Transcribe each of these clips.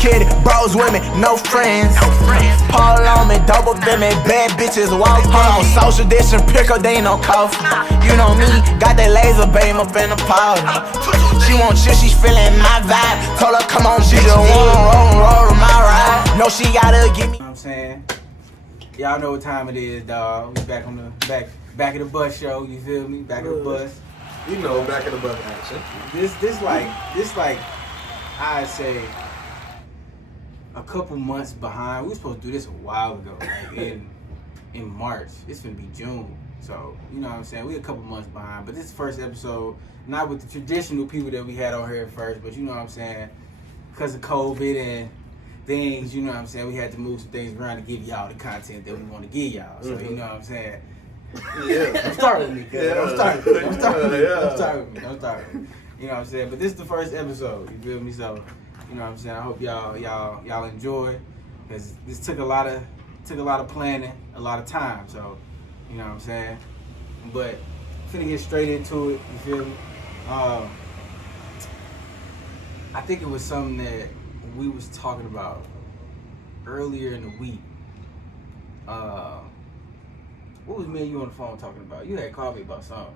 Kid, bros with me, no friends. Paul on me, double me, bad bitches walk. Hold on, social distance, pick up, they ain't no coffee. You know me, got that laser beam up in the party. She want shit, she's feeling my vibe. Told her, come on, she just wanna roll to my ride. No, she gotta give me. You know what I'm saying? Y'all know what time it is, dawg. We back on the back of the bus show. You feel me? Back of the bus. You know, back of the bus action. This like I'd say a couple months behind. We were supposed to do this a while ago, like in March. It's gonna be June, so you know what I'm saying. We a couple months behind, but this is the first episode, not with the traditional people that we had on here at first, but you know what I'm saying, because of COVID and things, you know what I'm saying, we had to move some things around to give y'all the content that we want to give y'all. So you know what I'm saying. Yeah. Don't start with me, cuz. Yeah. Don't start with me. Don't start with me. Yeah. Don't start with me. Don't start with me. You know what I'm saying? But this is the first episode. You feel me? So, you know what I'm saying? I hope y'all enjoy, because this took a lot of planning, a lot of time. So, you know what I'm saying? But finna get straight into it. You feel me? I think it was something that we was talking about earlier in the week. What was me and you on the phone talking about? You had called me about something.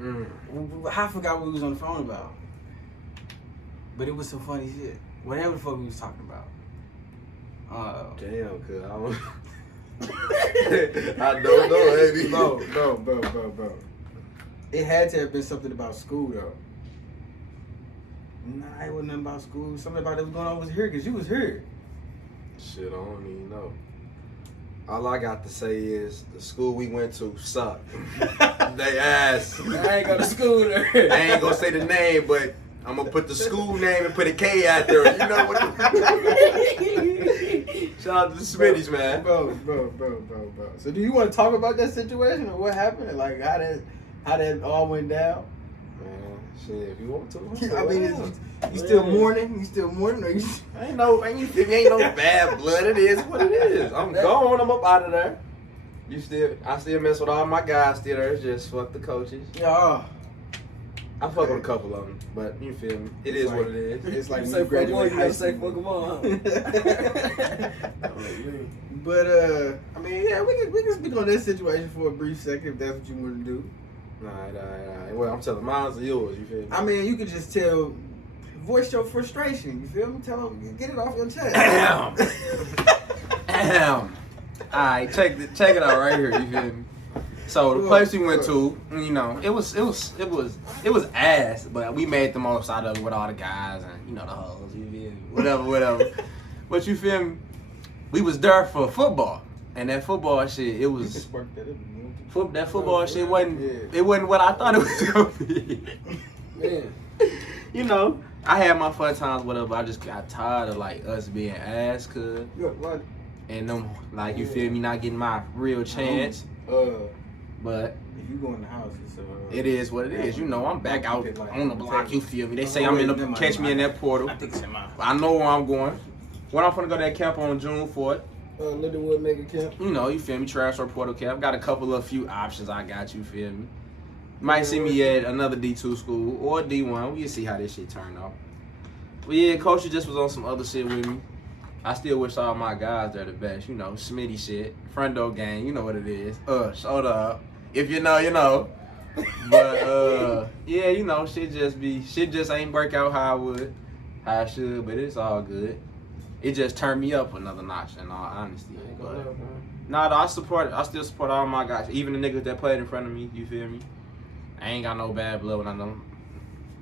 I forgot what we was on the phone about. But it was some funny shit. Whatever the fuck we was talking about. Damn, cuz I don't. I don't know, Eddie. Bro. It had to have been something about school, though. Nah, it wasn't nothing about school. Something about that was going on was here, because you was here. Shit, I don't even know. All I got to say is the school we went to sucked. They ass. I ain't go to school there. I ain't gonna say the name, but I'm gonna put the school name and put a K out there. You know what? Shout out to the Smitties, man. Bro. So do you want to talk about that situation or what happened? Like how that all went down? Man, shit, if you want to. I mean, you still mourning? You still mourning? Or you? Ain't no bad blood. It is what it is. I'm gone. I'm up out of there. I still mess with all my guys still there. Just fuck the coaches. Yeah. I fuck with a couple of them, but you feel me? It is what it is. It's like You when say you graduate high say school. fuck them all, huh? But I mean, yeah, we can speak on this situation for a brief second if that's what you want to do. Nah. Well, I'm telling mine's or yours. You feel me? I mean, you could just voice your frustration. You feel me? Tell them, get it off your chest. Damn. Alright, check it out right here. You feel me? So the place we went to, you know, it was ass, but we made the most out of it with all the guys and you know the hoes. You feel me? Whatever. But you feel me? We was there for football, and that football shit, it was. That football shit wasn't. It wasn't what I thought it was gonna be. Man. You know, I had my fun times, whatever. I just got tired of like us being ass, cuz. And them, like, you feel me, not getting my real chance. But if you go in the house, it is what it is. You know, I'm back out like, on the block. You feel me? They say Oh, I'm wait, in the never mind, catch me in that portal. I think it's in my. I know where I'm going. When I'm finna go to that camp on June 4th. Littlewood Mega Camp. You know, you feel me? Transfer portal camp. Got a few options. I got you. Feel me? Might see me at another D2 school or D1. We'll see how this shit turn out. But yeah, coach just was on some other shit with me. I still wish all my guys are the best. You know, Smitty shit, Friendo gang. You know what it is. Showed up. If you know, you know. But yeah, you know, shit just ain't work out how I should. But it's all good. It just turned me up another notch, in all honesty. But I still support all my guys, even the niggas that played in front of me. You feel me? I ain't got no bad blood when I know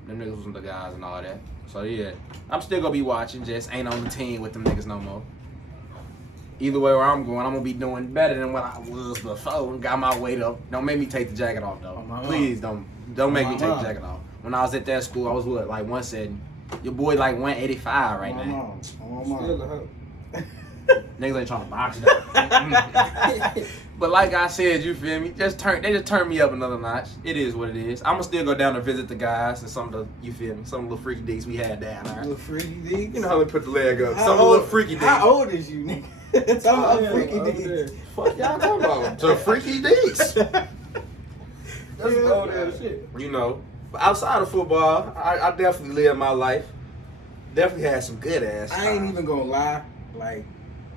them niggas was the guys and all that. So yeah, I'm still gonna be watching. Just ain't on the team with them niggas no more. Either way where I'm going, I'm gonna be doing better than what I was before and got my weight up. Don't make me take the jacket off though. Please don't make me take the jacket off. When I was at that school, I was what, like 170. Your boy like 185 right now. Niggas ain't trying to box it. But like I said, you feel me? They just turned me up another notch. It is what it is. I'ma still go down to visit the guys and some of the, you feel me, some of the little freaky digs we had down there. Little freaky digs? You know how we put the leg up. Some of the little freaky digs. How old is you, nigga? Talking about freaky digs. Fuck y'all talking about? To freaky digs. That's old ass shit. You know, but outside of football, I definitely live my life. Definitely had some good ass. I ain't even gonna lie, like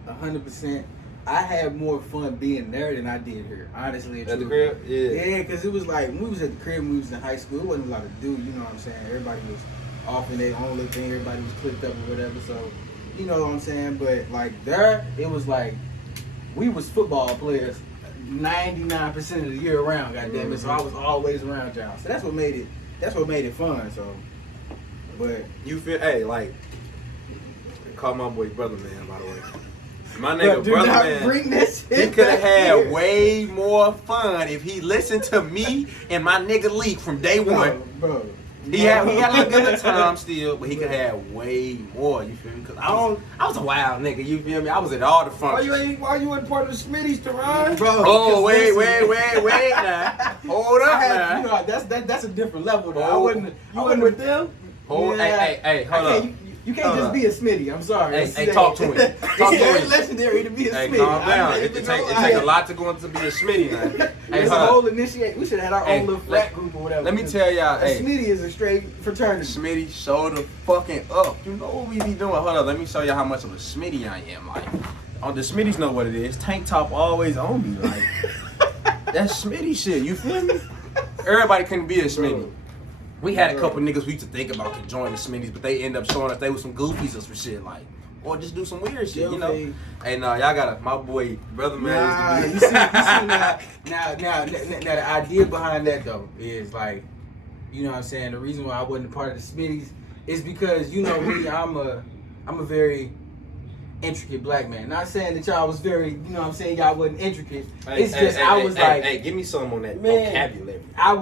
100%. I had more fun being there than I did here, honestly. At the crib? Yeah. Yeah, because it was like, when we was at the crib, when we was in high school, it wasn't a lot to do, you know what I'm saying? Everybody was off in their own little thing, everybody was clicked up or whatever, so, you know what I'm saying? But like there, it was like, we was football players 99% of the year around, goddamn it, so I was always around y'all. So that's what made it fun, so. But You feel, hey, like, call my boy brother man, by the way. My nigga do brother not man, bring that he shit could have back had here. way more fun if he listened to me and my nigga Leak from day one. Bro. He had a good time still, but he could have had way more. You feel me? Cause I was a wild nigga. You feel me? I was at all the functions. Why you ain't part of the Smitties, Teron? Bro, Oh because wait listen, now. Hold up I had, now. you know, that's a different level though. Oh. You wasn't with them. Hold, hey, hold up. You can't just be a Smitty. I'm sorry. Hey, talk to him. Talk to It's him. legendary to be a Hey, Smitty. calm down. I mean, It take a lot to go into be a Smitty now. Hey, It's a hold up. whole initiate. We should have had our Hey, own little frat group or whatever. Let me tell y'all, A hey. Smitty is a straight fraternity. Smitty, show the fucking up. You know what we be doing. Hold up, let me show you how much of a Smitty I am. Like, oh, the Smitties know what it is. Tank top always on me. Like, that's Smitty shit. You feel me? Everybody couldn't be a Smitty. We had a couple niggas we used to think about could join the Smitties, but they end up showing us they was some goofies or some shit, like, or just do some weird shit, you know? Hey, nah, y'all gotta, my boy, brother man. Nah, you see now the idea behind that though is like, you know what I'm saying, the reason why I wasn't a part of the Smitties is because, you know me, I'm a very intricate black man. Not saying that y'all was very, you know what I'm saying, y'all wasn't intricate. It's just I was like, hey, give me some on that Man. vocabulary. I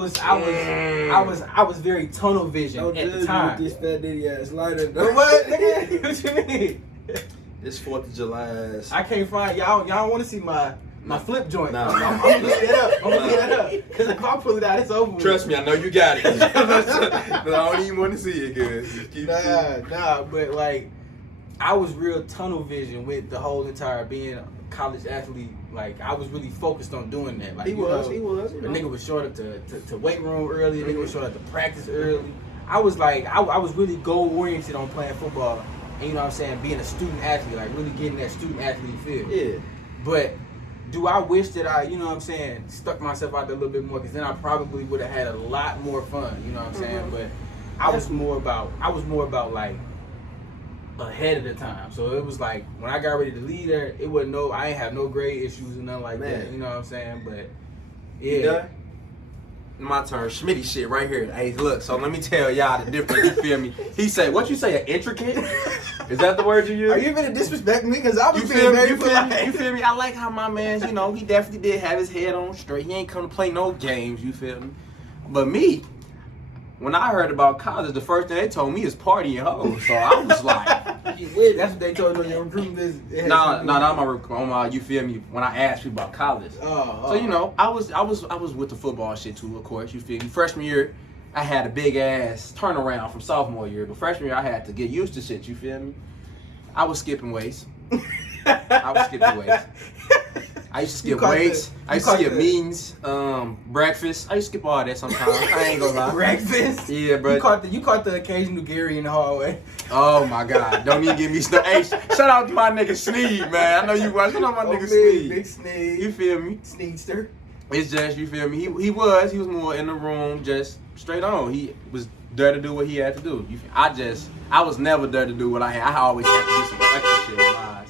was very tunnel vision Don't at judge the me time. with this fat ditty ass lighter. But what? Nigga, what you mean? This 4th of July ass. I can't find y'all want to see my flip joint. Nah. I'm gonna get that up. I'm gonna get that up. Cause if I pull it out, it's over. with. Trust me, I know you got it. But I don't even want to see it, cuz. Nah, but like, I was real tunnel vision with the whole entire being a college athlete. Like, I was really focused on doing that. Like, He you was. know, the nigga was showing up to weight room early. The nigga was showing up to practice early. I was like, I was really goal oriented on playing football. And you know what I'm saying, being a student athlete, like really getting that student athlete feel. Yeah. But do I wish that I, you know what I'm saying, stuck myself out there a little bit more? Because then I probably would have had a lot more fun. You know what I'm saying? But I was more about like ahead of the time. So it was like when I got ready to leave there, it wasn't I ain't have no grade issues or nothing like that. You know what I'm saying? But You yeah. done? My turn. Schmitty shit right here. Hey, look, so let me tell y'all the difference. You feel me? He said, what you say, an intricate? Is that the word you use? Are you even disrespecting me? Because I was You being feel me? very You feel me? polite. You feel me? I like how my man's, you know, he definitely did have his head on straight. He ain't come to play no games, you feel me? But me, when I heard about college, the first thing they told me is party and hoes. So I was like, That's what they told you on your recruiting list. nah, not my you feel me? When I asked you about college. So you know, I was with the football shit too, of course. You feel me? Freshman year, I had a big ass turnaround from sophomore year, but freshman year I had to get used to shit. You feel me? I was skipping weights. I used to skip weights. I used to skip meetings, breakfast. I used to skip all that sometimes. I ain't gonna lie. Breakfast? Yeah, bro. You caught the occasional Gary in the hallway. Oh my God! Don't even give me stuff. Hey, shout out to my nigga Sneed, man. I know you watch. Shout out my nigga Sneed. Big Sneed. You feel me? Sneedster. It's just, you feel me? He was more in the room, just straight on. He was there to do what he had to do. I was never there to do what I had. I always had to do some extra shit with my eyes.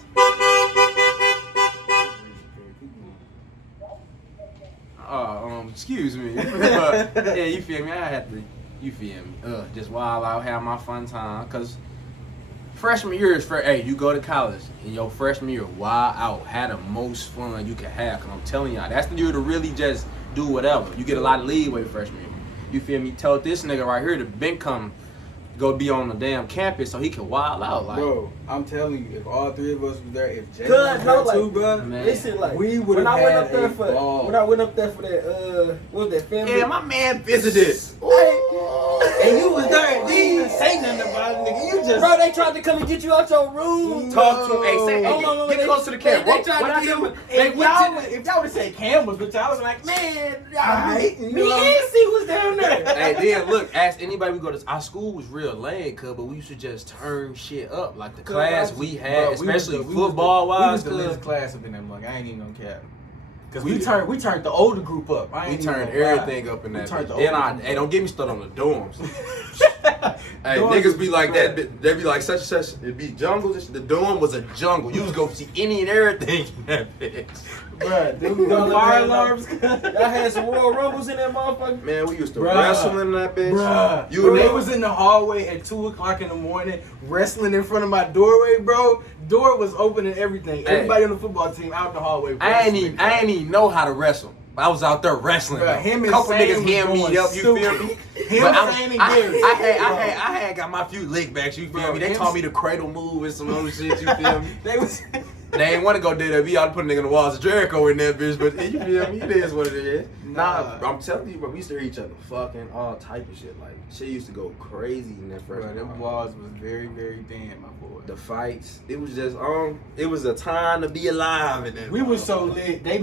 Excuse me. But, yeah, you feel me? I had to, you feel me? Just wild out, have my fun time. Cause freshman year is hey, you go to college and your freshman year, wild out, had the most fun you could have. Cause I'm telling y'all, that's the year to really just do whatever. You get a lot of leeway freshman year. You feel me? Tell this nigga right here to been come go be on the damn campus so he can wild out. Like, bro, I'm telling you, if all three of us was there, if Jay Cause was no, there like, too, bro, man. listen, like we would when have I went had up there a for ball. when I went up there for that what was that family? yeah, my man visited. Hey, And you was there and didn't even say nothing about it, nigga. You just. Bro, they tried to come and get you out your room. Talk to him. Hey, say, Hold on, get close to the camera. They tried to get him. If y'all would have said Cam was with y'all, I was like, man, Alright, me and C was down there. Hey, then look, ask anybody we go to. Our school was real lame, cuz, but we used to just turn shit up. Like the class we had, especially football wise, we was the latest class up in that mug. I ain't even gonna cap. Cause we turned the older group up. we turned everything up in that. Then hey, don't get me started on the dorms. Hey, niggas be like that. They be like such and such. It be jungles. The dorm was a jungle. You was gonna see any and everything in that bitch. Bruh, The fire alarms. Y'all had some Royal Rumbles in that motherfucker. Man, we used to Bruh. wrestle in that bitch. Bruh, they was in the hallway at 2:00 in the morning, wrestling in front of my doorway, bro. Door was open and everything. Hey. Everybody on the football team out in the hallway. I ain't even know how to wrestle. I was out there wrestling. Bruh, him and couple Sam niggas was hand me going up. You feel me? Him, But Sam, and Gary. I had got my few lick backs. You feel Bro, me? They him- taught me the cradle move and some other shit. You feel me? They was. They ain't want to go WWE. I'd put a nigga in the walls of Jericho in that bitch, but you feel me? It is what it is. Nah, I'm telling you, bro, we used to hear each other fucking all type of shit. Like, shit used to go crazy in that Bro, freshman. them walls was very, very thin, my boy. The fights, it was just, it was a time to be alive in that. We was so lit. They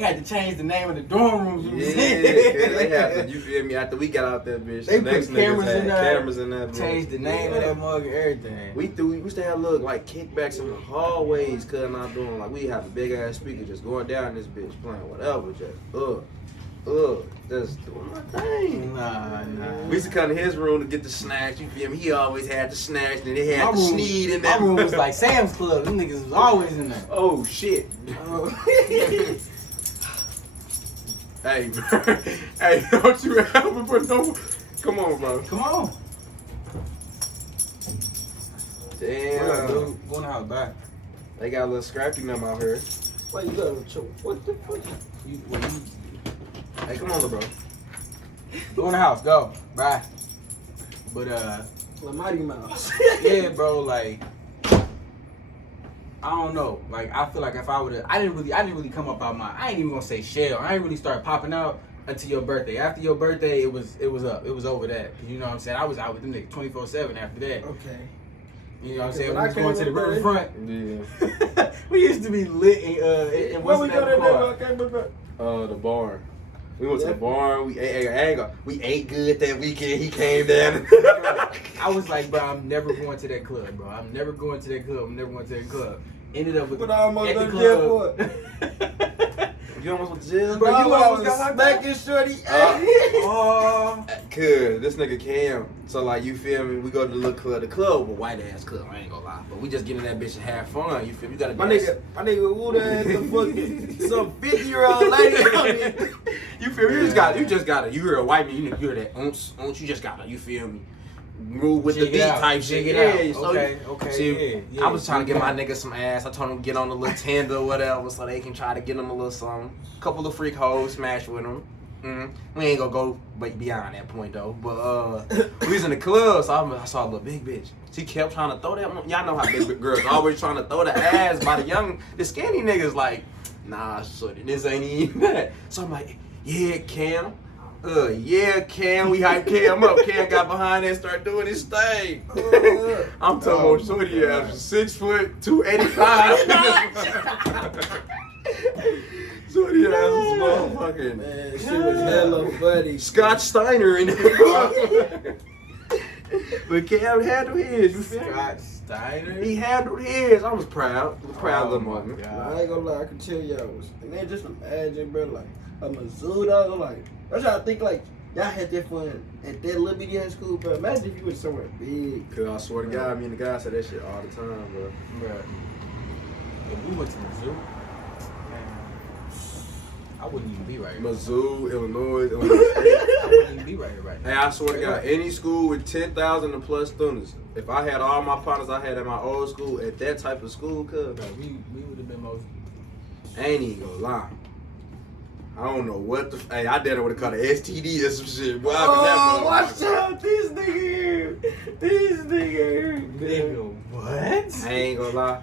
had to change the name of the dorm rooms. we was Yeah, in. they had to, you feel me? After we got out that bitch, They the next put niggas cameras had in there, cameras in that bitch. Changed the name of that mug and everything. We used to have little like kickbacks in the hallways, cause not doing like we have a big ass speaker just going down this bitch playing whatever, just doing my thing. Nah. We used to come to his room to get the snacks. You feel me? He always had the snacks, and they had My the room- sneed in My that room was like Sam's Club. Them niggas was always in there. Oh shit! Hey, bro. Hey, don't you ever put no. Come on, bro. Come on. Damn. Dude, go in the house, bye. They got a little scrappy them out here. Why you got a choke? What the fuck? Hey, come on, little bro. Go in the house, go. Bye. But La Mighty Mouse. yeah, bro, like I don't know. Like I feel like if I would've I didn't really come up out my I ain't even gonna say shell. I ain't really start popping out until your birthday. After your birthday it was up. It was over that. You know what I'm saying? I was out with them niggas 24/7 after that. Okay. You know what I'm saying? When We I was going to the came up riverfront. Yeah. We used to be lit in Where what's we go that car? there? The barn. We went to the barn. We ate good that weekend. He came down. I was like, bro, I'm never going to that club, bro. I'm never going to that club. Ended up with But I almost at the went to jail club. You almost went to jail? Bro, you almost got locked up? smacking shorty. Oh, Cause this nigga Cam. So like you feel me? We go to the little club. The club was a white ass club. I ain't gonna lie. But we just get in that bitch and have fun. You feel me? You gotta My nigga Wooda had the fucking some 50-year-old lady on it. You feel me? You just gotta. You're a white man. You hear that? You just gotta. You feel me? Move with Jig the it beat out, type jig shit. it out. So Okay, see, yeah. I was trying to jig get my it out. niggas some ass. I told them to get on the little tender or whatever, so they can try to get them a little something. Couple of freak hoes, smash with them. We ain't gonna go beyond that point though. But we was in the club, so I saw a little big bitch. She kept trying to throw that. Y'all know how big girls always trying to throw the ass by the skinny niggas. Like, nah, shorty, this ain't even that. So I'm like, yeah, Cam. Yeah, Cam, we hype Cam up. Cam got behind there and started doing his thing. I'm talking about shorty ass, 6 foot, 285. Shorty ass is motherfucking. Man, she was hella funny. Scott Steiner in there. But Cam handled his, you feel me? Scott Steiner. He handled his. I was proud. Proud of the my mother. God. I ain't gonna lie, I can tell y'all was, and then just imagine, bro, like a Mizzou, like I'm trying to think like y'all had that fun at that little bitty ass school, but imagine if you went somewhere big. Cause I swear to God, me and the guy said that shit all the time, bro. Bruh. If we went to Mizzou, man, I wouldn't even be right here. Mizzou, Illinois. I wouldn't even be right here right now. Hey, I swear to God, any school with 10,000 and plus students, if I had all my partners I had at my old school at that type of school, cuz, Bro, we would have been most. I ain't even gonna lie. I don't know what the. Hey, I did it with a called an STD or some shit. Boy, Oh, watch out, this nigga here. This nigga here. Nigga, what? I ain't gonna lie.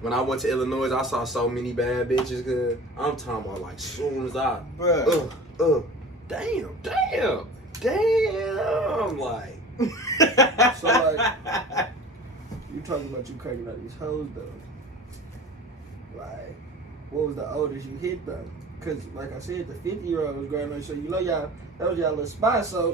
When I went to Illinois, I saw so many bad bitches. Cause I'm talking about like soon as I, Bruh. damn. damn, like. So like, you talking about you cracking out these hoes though? Like, what was the oldest you hit though? Cause like I said, the 50-year-old was growing up, so you know y'all, that was y'all little spot. So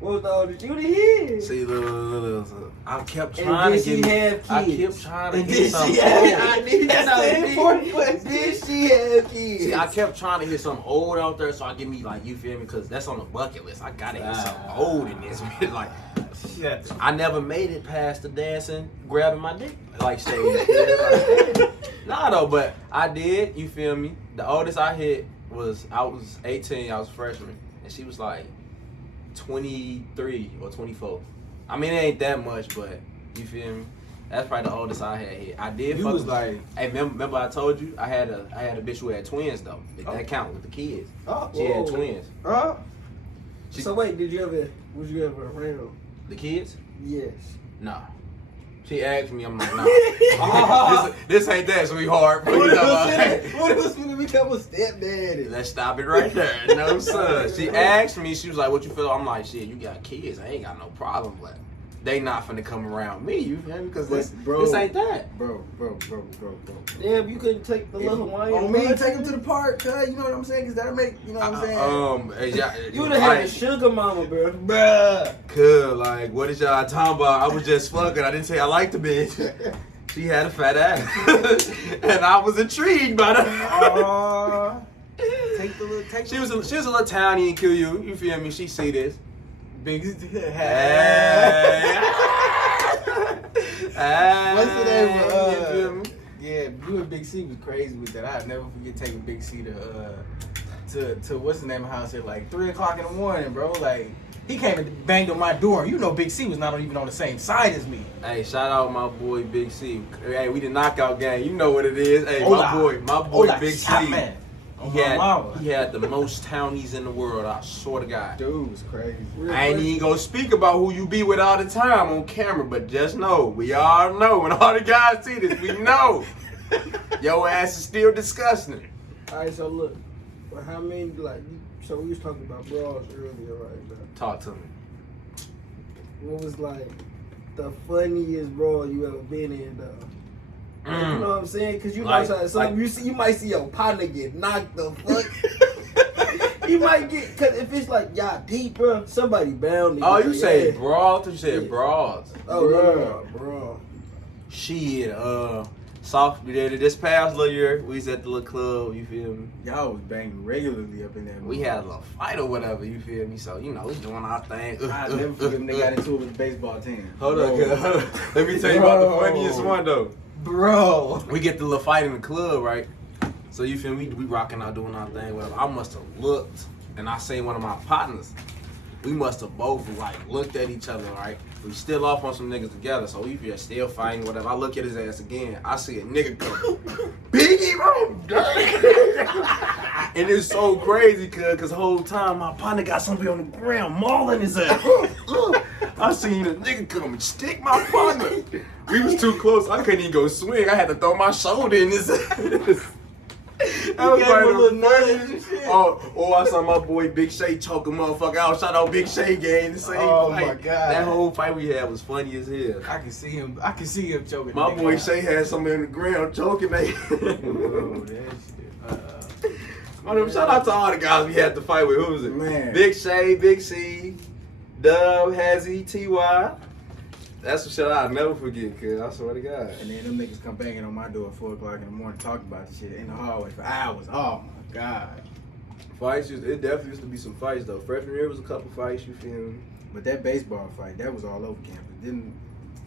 what was the oldest you to hit? See, look, I kept And trying did to she get. have I kids? kept trying to And get did something. she have? old. I need to That's know. the important question. Did she have kids? See, I kept trying to hit something old out there, so I give me like, you feel me? Because that's on the bucket list. I gotta hit something old in this. Like, Shit. I never made it past the dancing, grabbing my dick, like stage. Like, nah, though, but I did. You feel me? The oldest I hit was 18. I was a freshman, and she was like 23 or 24. I mean, it ain't that much, but you feel me? That's probably the oldest I had hit. I did. You fuck was with- like, Hey, remember I told you I had a bitch who had twins though. If Oh. that count with the kids. oh, She had twins. She- So wait, was you ever around? The kids? Yes. Nah. She asked me, I'm like, nah. this ain't that, sweetheart. But you know, like, what if it was gonna become a stepdaddy? let's stop it right there. No, sir. She asked me, she was like, what you feel? I'm like, shit, you got kids. I ain't got no problem, but they not finna come around me, you feel me? Because this ain't that. Bro. Damn, you couldn't take the little Hawaiian. On me, bud? take him to the park, cuz, you know what I'm saying? Because that'll make, you know what I'm saying? You would have had a sugar mama, bro. Bruh. Cuz, like, what is y'all talking about? I was just fucking. I didn't say I liked the bitch. She had a fat ass. And I was intrigued by that. Take the little, take She was a little townie in QU. You feel me? She see this. big. Hey. What's the name You of, feel me? Yeah, you and Big C was crazy with that. I'll never forget taking Big C to what's the name of the house at like 3 o'clock in the morning, bro. Like, he came and banged on my door. And you know Big C was not even on the same side as me. Hey, shout out my boy Big C. Hey, we the knockout gang. You know what it is. Hey, Hola. my boy Hola, Big C. shot man. On my mama. He had the most townies in the world. I swear to God. Dude was crazy. I ain't even gonna speak about who you be with all the time on camera, but just know, we all know, when all the guys see this, we know. Your ass is still disgusting. Alright, so look, well, how many so we was talking about bras earlier, right? Bro? Talk to me. What was like the funniest bra you ever been in, though? Like, you know what I'm saying? Cause you Like- know, you might see your partner get knocked the fuck. You might get, cause if it's like y'all deep, bro, somebody bound. to Oh, get you their say ass. bras? You said Yeah. bras. Oh, no, bro. Shit, this past little year, we was at the little club, you feel me? Y'all was banging regularly up in there. We had a little fight or whatever, you feel me? So, you know, we doing our thing. I never forget when they got into it with the baseball team. Hold up, cuz, hold up. Let me tell you about the funniest one, though. Bro. We get the little fight in the club, right? So you feel me? We rocking out, doing our thing, whatever. I must have looked, and I seen one of my partners. We must have both like looked at each other, right? We still off on some niggas together, so we feel still fighting, whatever. I look at his ass again. I see a nigga come, Biggie, and it's so crazy, cause the whole time my partner got somebody on the ground mauling his ass. I seen a nigga come and stick my partner. We was too close. I couldn't even go swing. I had to throw my shoulder in his ass. That was gave like him a the little nudge funniest and shit. Oh, I saw my boy Big Shay choke a motherfucker out. Shout out Big Shay gang. The same Oh, fight. my God. That whole fight we had was funny as hell. I can see him choking. My the nigga boy out. Shay had somebody on the ground choking me. Bro, that shit. Shout out to all the guys we had to fight with. Who was it? Man. Big Shay, Big C, Dub, Hazzy, T.Y. That's some shit I'll never forget, cuz. I swear to God. And then them niggas come banging on my door at 4 o'clock in the morning talking about the shit in the hallway for hours. Oh my God. Fights, it definitely used to be some fights, though. Freshman year was a couple fights, you feel me? But that baseball fight, that was all over campus.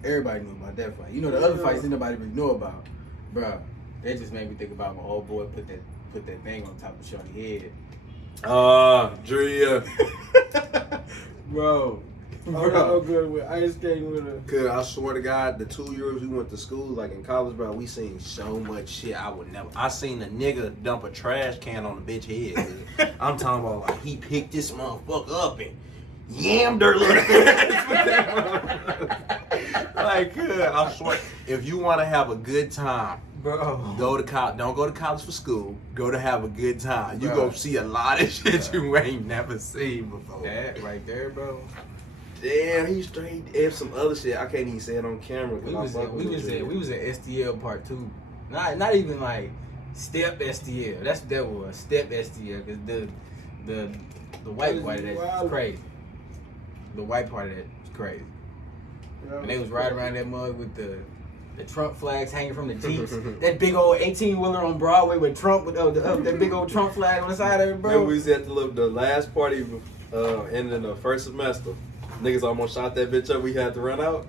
Everybody knew about that fight. You know, the other fights didn't nobody really know about. Bruh, that just made me think about my old boy put that thing on top of Shorty's head. Drea. Bro. I'm not good with ice skating with her. Cause I swear to God, the 2 years we went to school, like in college, bro, we seen so much shit I would never. I seen a nigga dump a trash can on a bitch head. I'm talking about like he picked this motherfucker up and yammed her little ass with that motherfucker. Like, I swear, if you want to have a good time, Bro. Go to college. Don't go to college for school. Go to have a good time. You Bruh. gonna see a lot of shit you ain't never seen before. That right there, bro. Damn, he straight F some other shit. I can't even say it on camera. We was at STL part 2. Not even like step STL. That was step STL because the white part of that is crazy. The white part of that is crazy. And they was riding around that mug with the Trump flags hanging from the Jeeps. That big old 18-wheeler on Broadway with Trump with that big old Trump flag on the side of it, bro. Remember we was at the last party ending the first semester. Niggas almost shot that bitch up. We had to run out.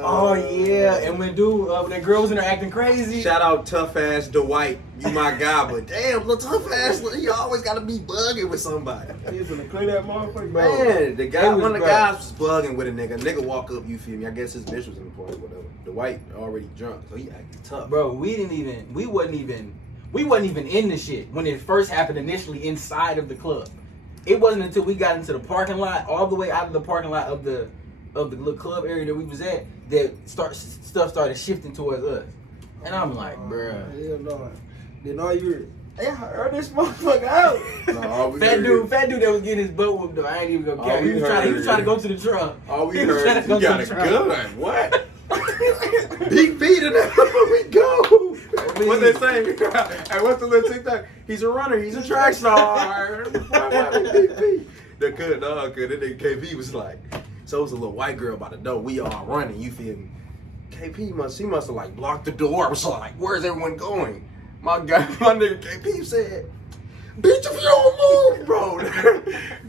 Oh yeah. And when when that girl was in there acting crazy. Shout out tough ass Dwight. You my guy, but damn, little tough ass, you always gotta be bugging with somebody. He was gonna clear that motherfucker, bro. Man, the guy, one of the guys was bugging with a nigga. Nigga walk up, you feel me? I guess his bitch was in the party, whatever. Dwight already drunk, so he acting tough. Bro, we wasn't even in the shit when it first happened initially inside of the club. It wasn't until we got into the parking lot, all the way out of the parking lot of the little club area that we was at, that stuff started shifting towards us. And I'm like, bruh. Hell no. Then all you heard, hey, I heard this motherfucker out. No, fat dude that was getting his butt whooped up. I ain't even gonna care. He was trying to go to the trunk. All we heard, you got a gun. What? Big feet in there. We go. What they say? Hey, what's the little TikTok? He's a runner. He's a track star. Big feet. The good dog. Good. And then KP was like, so it was a little white girl by the door. We all running. You feel me? KP must have like blocked the door. I was like, where's everyone going? My nigga KP said, bitch, if you don't move, bro.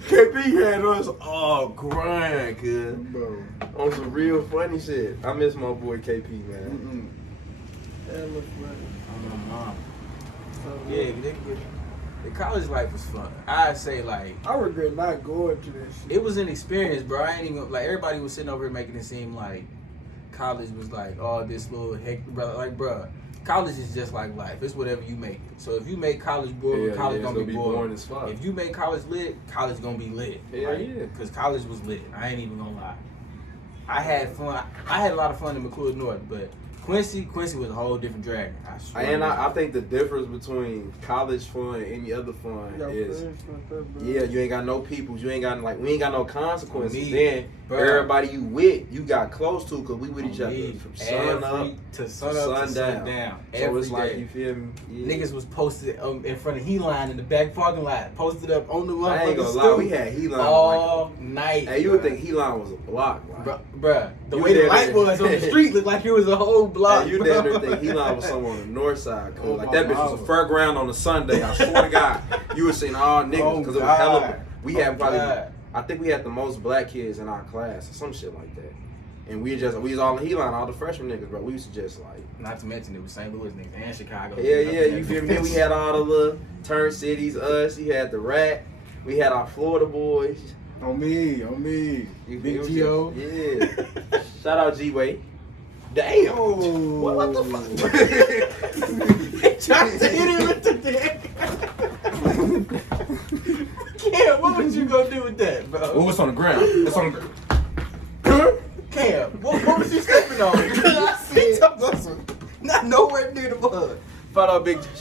KP had us all crying, cuz. Bro. On some real funny shit. I miss my boy KP, man. That look funny. So, Yeah, the college life was fun. I'd say like I regret not going to that shit. it was an experience, bro. I ain't even like everybody was sitting over here making it seem like college was like this little heck, brother. Like, bro, college is just like life. It's whatever you make it. So if you make college boring, college gonna be boring as fuck. If you make college lit, college gonna be lit. Yeah, yeah. Because college was lit. I ain't even gonna lie. I had fun. I had a lot of fun in McCool North, but Quincy was a whole different dragon. I swear. And I think the difference between college fun and any other fun is, yeah, you ain't got no peoples, we ain't got no consequences. Then everybody you with, you got close to, cause we with each other from sun up to sundown. So it's like, you feel me? Yeah. Niggas was posted in front of He-Line in the back parking lot, posted up on the one. I ain't gonna lie, we had He-Line all night. Hey, you would think He-Line was a block, right? Bruh, the way the light was on the street looked like it was a whole block. Hey, you never think He-Line was somewhere on the north side, cause like that bitch was a fair ground on a Sunday. I swear to God, you would seen all niggas, cause it was hella. We had probably, I think we had the most black kids in our class or some shit like that. And we was all in He-Line, all the freshman niggas, bro. We used to just like. Not to mention it was St. Louis niggas and Chicago. Yeah, you feel me? Then we had all the little turn cities, us. You had the Rat. We had our Florida boys. On me. Big Gio. Yeah. Shout out G-Way. Damn. Oh. What the fuck? Trying to hit him with the dick. Cam, what was you gonna do with that, bro? Well, what's on the ground? It's on the ground. Cam, what was you stepping on? Not nowhere near the bud.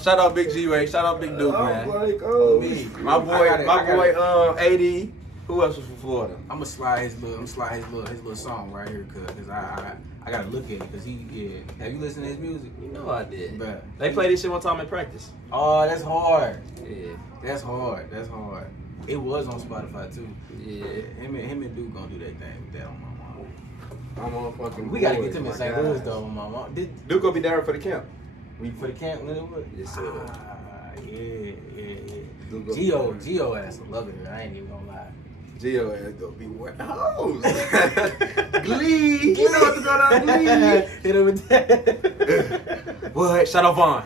Shout out Big G-Way. Shout out Big Duke, man. Like, Me. My boy, AD. Who else was from Florida? I'm gonna slide his little song right here, cause I gotta look at it, cause have you listened to his music? You know I did. Bruh. They played this shit one time in practice. Oh, that's hard. Yeah. That's hard. It was on Spotify too. Yeah. Him and Duke gonna do that thing with that on my mom. I'm on fucking. We gotta get them in St. Louis though on my mom. Duke gonna be down for the camp. For the camp when it was? Yes, sir. Yeah. Gio ass will love it. I ain't even gonna lie. Gio ass gonna be wearing hoes. Glee. You know what's going on, Glee. Hit him with that. What? Shout out Vaughn.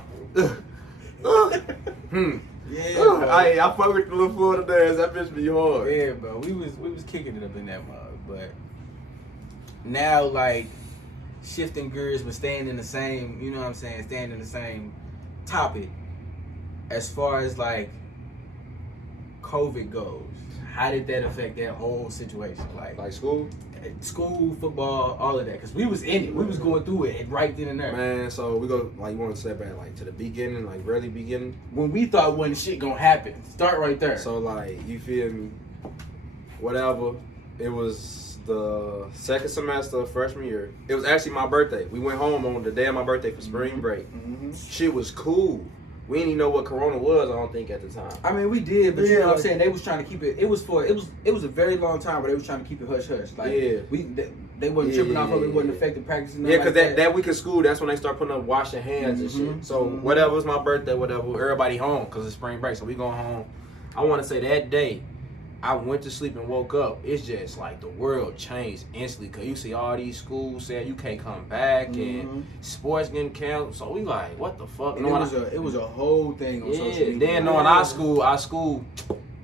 Yeah. I fuck with the little Florida dance. That bitch be hard. Yeah, bro. We was kicking it up in that mug, but now like shifting gears but staying in the same, you know what I'm saying, staying in the same topic as far as like COVID goes. How did that affect that whole situation? Like school? school, football, all of that. Because we was in it. We was going through it right then and there. Man, so we go, like, you want to step back, like, to the beginning, like, really beginning? When we thought wasn't shit gonna happen. Start right there. So, like, you feel me? Whatever. It was the second semester of freshman year. It was actually my birthday. We went home on the day of my birthday for spring break. Shit was cool. We didn't even know what Corona was, I don't think, at the time. I mean, we did, but you know what I'm saying? They was trying to keep it. It was a very long time, but they was trying to keep it hush hush. Like, they wasn't tripping off of it. Wasn't affecting practice. Yeah, because that week of school, that's when they start putting up washing hands and shit. So whatever, it's my birthday, whatever. Everybody home because it's spring break, so we going home. I want to say that day, I went to sleep and woke up. It's just like the world changed instantly because you see all these schools saying you can't come back and sports getting canceled. So we like, what the fuck? And it was a whole thing on social media. Then knowing our school,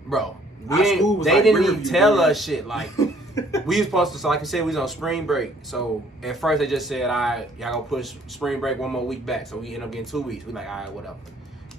bro, they didn't even tell us shit. Like, we was supposed to, so like I said, we was on spring break. So at first they just said, all right, y'all gonna push spring break one more week back. So we end up getting 2 weeks. We like, all right, whatever.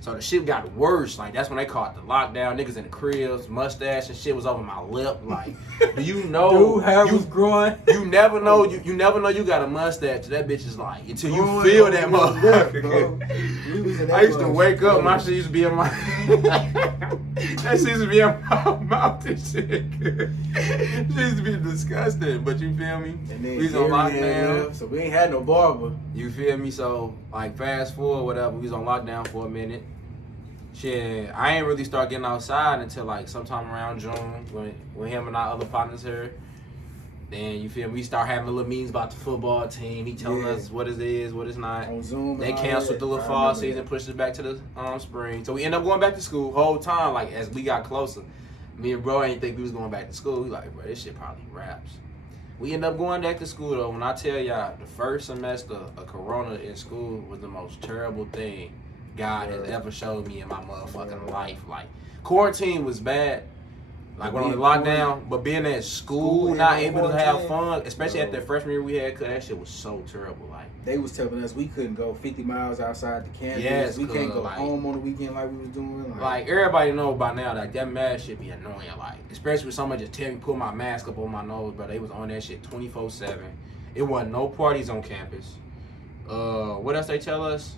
So the shit got worse. Like, that's when they caught the lockdown. Niggas in the cribs, mustache and shit was over my lip. Like, do you know? Dude, hair was growing. You never know. You never know you got a mustache. That bitch is like, until you feel that motherfucker. I used to wake up, my shit used to be in my that shit used to be in my mouth and shit. It used to be disgusting. But you feel me? And then we was on lockdown. So we ain't had no barber. You feel me? So, like, fast forward, whatever, we was on lockdown for a minute. Shit, I ain't really start getting outside until like sometime around June when him and our other partners here. Then you feel me? We start having little meetings about the football team. He telling us what it is, what it's not. On Zoom. They canceled the little fall season, pushed us back to the spring. So we end up going back to school whole time. Like, as we got closer, me and bro ain't think we was going back to school. We like, bro, this shit probably wraps. We end up going back to school though. When I tell y'all, the first semester of Corona in school was the most terrible thing God has ever showed me in my motherfucking life. Like, quarantine was bad, like when on the lockdown, but being at school not able to have fun, especially at that freshman year we had, cause that shit was so terrible. Like, they was telling us we couldn't go 50 miles outside the campus. Yes, we can't go home on the weekend like we was doing. Like everybody know by now, like that mask shit be annoying. Like, especially when somebody just tell me put my mask up on my nose, but they was on that shit 24/7. It wasn't no parties on campus. What else they tell us?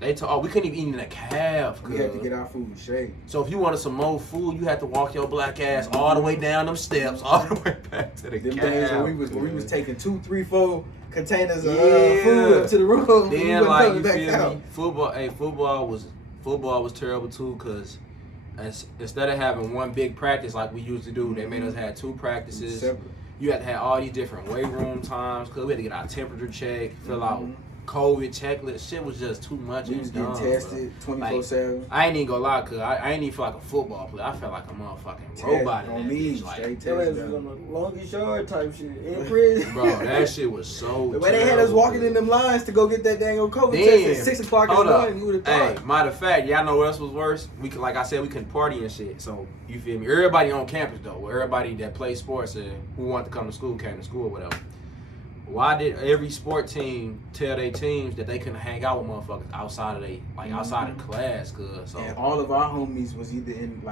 They told, we couldn't even eat in a cab. We had to get our food in shade. So if you wanted some more food, you had to walk your black ass all the way down them steps, all the way back to the cab. Days when we was taking 2, 3, 4 containers of food up to the room. Then like you feel me? Football was terrible too, cause instead of having one big practice like we used to do, they made us have 2 practices. You had to have all these different weight room times, cause we had to get our temperature checked, fill out COVID checklist. Shit was just too much. We was getting tested 24/7. Like, I ain't even gonna lie, cause I ain't even feel like a football player. I felt like a motherfucking robot in that bitch. Like, that was on the longest yard type shit in prison. Bro, that shit was so the way they had us walking in them lines to go get that dang old COVID test at 6 o'clock in the morning, you would have thought. Hey, matter of fact, y'all know what else was worse? Like I said, we couldn't party and shit. So, you feel me? Everybody on campus though, everybody that plays sports and who wanted to come to school came to school or whatever. Why did every sport team tell their teams that they couldn't hang out with motherfuckers outside of outside of class? Cause and all of our homies was either in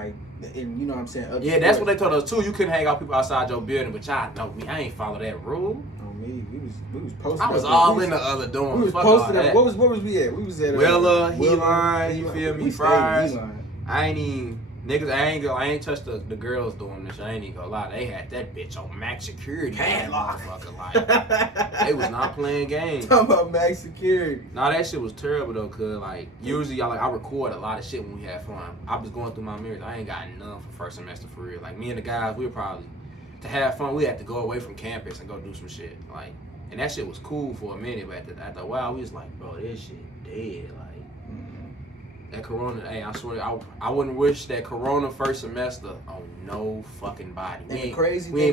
you know what I'm saying? Yeah, that's what they told us too. You couldn't hang out with people outside your building, but y'all know me. I ain't follow that rule. On me, we was posted. I was all in the other dorm. We was posted up. Where was we at? We was at Willa, He-Line, you feel me? Fries. I ain't even. Niggas, I ain't touched the girls doing this. I ain't even gonna lie. They had that bitch on max security. Motherfucker, like, they was not playing games. Talking about max security. Nah, that shit was terrible though, cause like usually I record a lot of shit when we have fun. I was going through my mirrors. I ain't got none for first semester for real. Like me and the guys, we were probably to have fun. We had to go away from campus and go do some shit. Like, and that shit was cool for a minute, but after a while, we was like, bro, this shit dead. Like. That Corona, hey, I swear, I wouldn't wish that Corona first semester on no fucking body. We ain't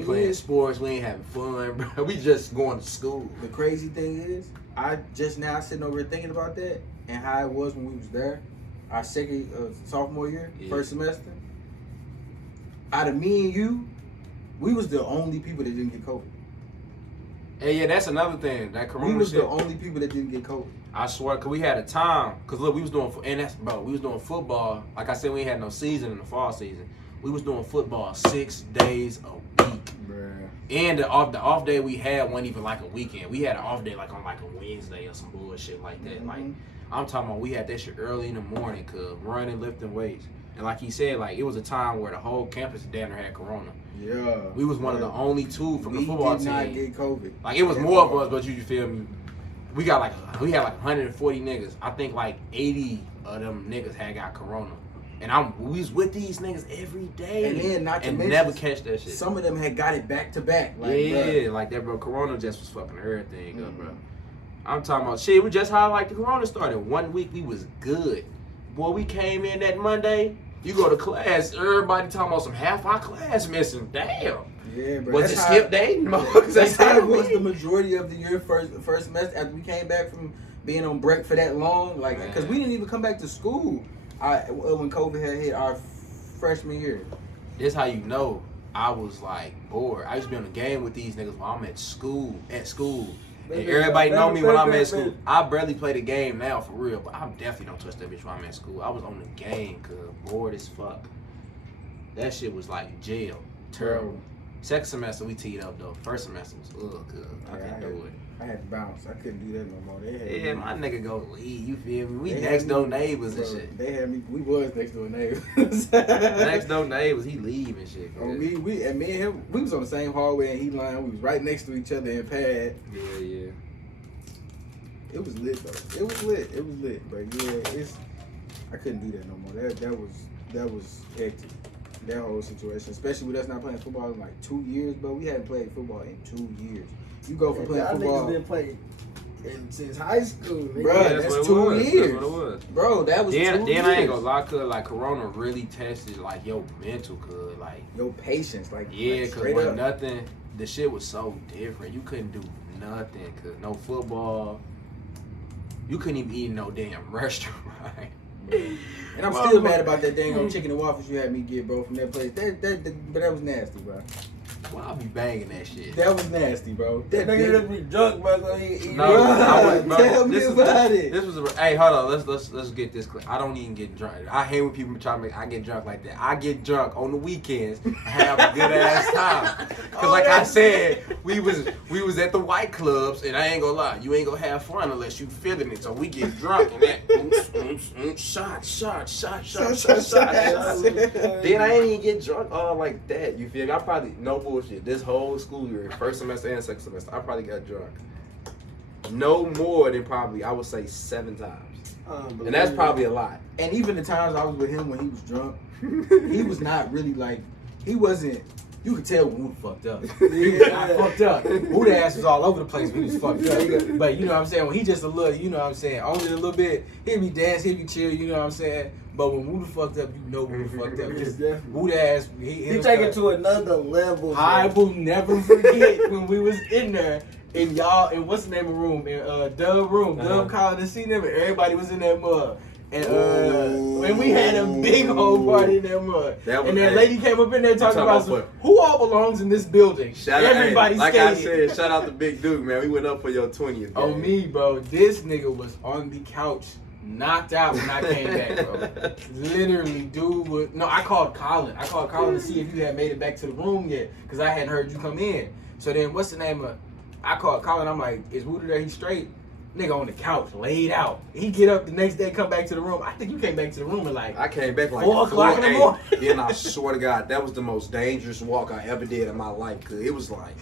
playing sports, we ain't having fun, bro. We just going to school. The crazy thing is, I just now sitting over here thinking about that and how it was when we was there, our sophomore year, first semester. Out of me and you, we was the only people that didn't get COVID. Hey, yeah, that's another thing. That Corona we was shit, the only people that didn't get COVID. I swear, cause we had a time. Cause look, we was doing we was doing football. Like I said, we had no season in the fall season. We was doing football 6 days a week. Bruh. And the off day we had wasn't even like a weekend. We had an off day like on like a Wednesday or some bullshit like that. Like I'm talking about we had that shit early in the morning, cause running, lifting weights. And like he said, like it was a time where the whole campus damn near had corona. Yeah. We was one of the only two from the football We did not team. get COVID. Like it was more of us, but you feel me? We had like 140 niggas. I think like 80 of them niggas had got corona. And we was with these niggas every day. And then not to mention, never catch that shit. Some of them had got it back to back. Like, yeah, like that, bro. Corona just was fucking everything up, bro. I'm talking about shit. We just how like the corona started. 1 week we was good. Boy, we came in that Monday. You go to class, everybody talking about some half our class missing. Damn. Yeah, bro. Was it skip day? That's how it was the majority of the year first semester after we came back from being on break for that long. Like, because we didn't even come back to school when COVID had hit our freshman year. This how you know I was like bored. I used to be on the game with these niggas while I'm at school. And everybody know me when I'm at school. I barely play the game now for real, but I definitely don't touch that bitch when I'm at school. I was on the game cause bored as fuck. That shit was like jail. Terrible. Second semester we teed up though. First semester was cause I couldn't do it. I had to bounce. I couldn't do that no more. My nigga go leave. You feel me? We next door neighbors and shit. They had me. We was next door neighbors. Next door neighbors. He leave and shit. Oh, me and him. We was on the same hallway and he line. We was right next to each other in pad. Yeah. It was lit though. It was lit. But yeah, I couldn't do that no more. That was hectic. That whole situation, especially with us not playing football in like 2 years, bro. We hadn't played football in 2 years. You go from playing football. Niggas been playing since high school, nigga. Bro, that's 2 years. That's what it was. Bro, that was 2 years. Then I ain't gonna lie, cause like Corona really tested like your mental, cause like your patience, like cause when nothing, the shit was so different. You couldn't do nothing, cause no football. You couldn't even eat in no damn restaurant. And I'm still mad about that dang old chicken and waffles you had me get, bro, from that place. But that was nasty, bro. Well, I'll be banging that shit. That was nasty, bro. That nigga just be drunk, bro. So he no, I wasn't, bro. Tell me about it. This was hey, hold on. Let's get this clear. I don't even get drunk. I hate when people try to make I get drunk like that. I get drunk on the weekends. I have a good ass time. Cause like I said, we was at the white clubs, and I ain't gonna lie, you ain't gonna have fun unless you feeling it. So we get drunk and that shot. Then I ain't even get drunk all like that. You feel me? I probably no bullshit. This whole school year, first semester and second semester, I probably got drunk. No more than probably I would say 7 times. And that's probably a lot. And even the times I was with him when he was drunk, he was not really like, he wasn't, you could tell when Wooda fucked up. He was not fucked up. Wooda ass was all over the place when he was fucked up. But you know what I'm saying, when he just a little, you know what I'm saying, only a little bit, he'd be dance, he'd be chill, you know what I'm saying. But when Wooda fucked up, you know Wooda fucked up. Wooda ass, he take it to another level. I will never forget when we was in there. And y'all, in what's the name of the room? In Dub room. Dub calling the scene and everybody was in that mud. And we had a big old party in that mud. And that lady came up in there talking about who all belongs in this building. Everybody like skated. I said, shout out to Big Duke, man. We went up for your 20th. Oh, me, bro. This nigga was on the couch, knocked out when I came back, bro. Literally, dude was... No, I called Colin. To see if you had made it back to the room yet, because I hadn't heard you come in. So then, what's the name of... I called Colin. I'm like, is Wooda there? He's straight. Nigga on the couch, laid out. He get up the next day, come back to the room. I think you came back to the room at like... I came back like 4 o'clock in the morning. Then I swear to God, that was the most dangerous walk I ever did in my life. Cause it was like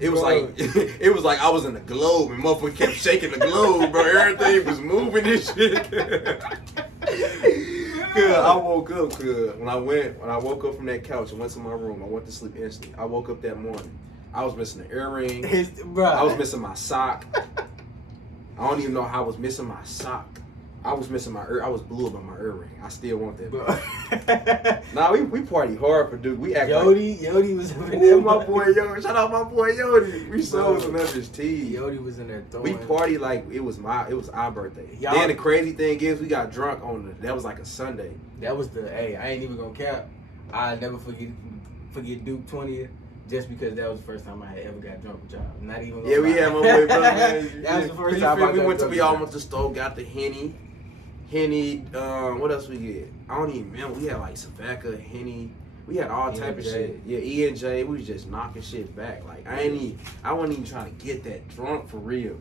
I was in the globe and motherfucker kept shaking the globe, bro. Everything was moving and shit. I woke up when I woke up from that couch and went to my room. I went to sleep instantly. I woke up that morning. I was missing an earring. I was missing my sock. I don't even know how I was missing my sock. I was missing my I was blue about my earring. I still want that, bro. Nah, we party hard for Duke. We act Yodi was in there. My boy Yodi. Shout out my boy Yodi. We sold some of his tea. Yodi was in there throwing. We party like it was our birthday. Then the crazy thing is we got drunk on that was like a Sunday. That was I ain't even gonna cap. I'll never forget Duke 20th. Just because that was the first time I had ever got drunk with y'all. Not even. Yeah, we had my boy brother. That was the first time we all went to the store, got the Henny. What else we get? I don't even remember. We had like some vodka, Henny. We had all type of E&J. shit. Yeah, E and J. We was just knocking shit back. Like I wasn't even trying to get that drunk for real.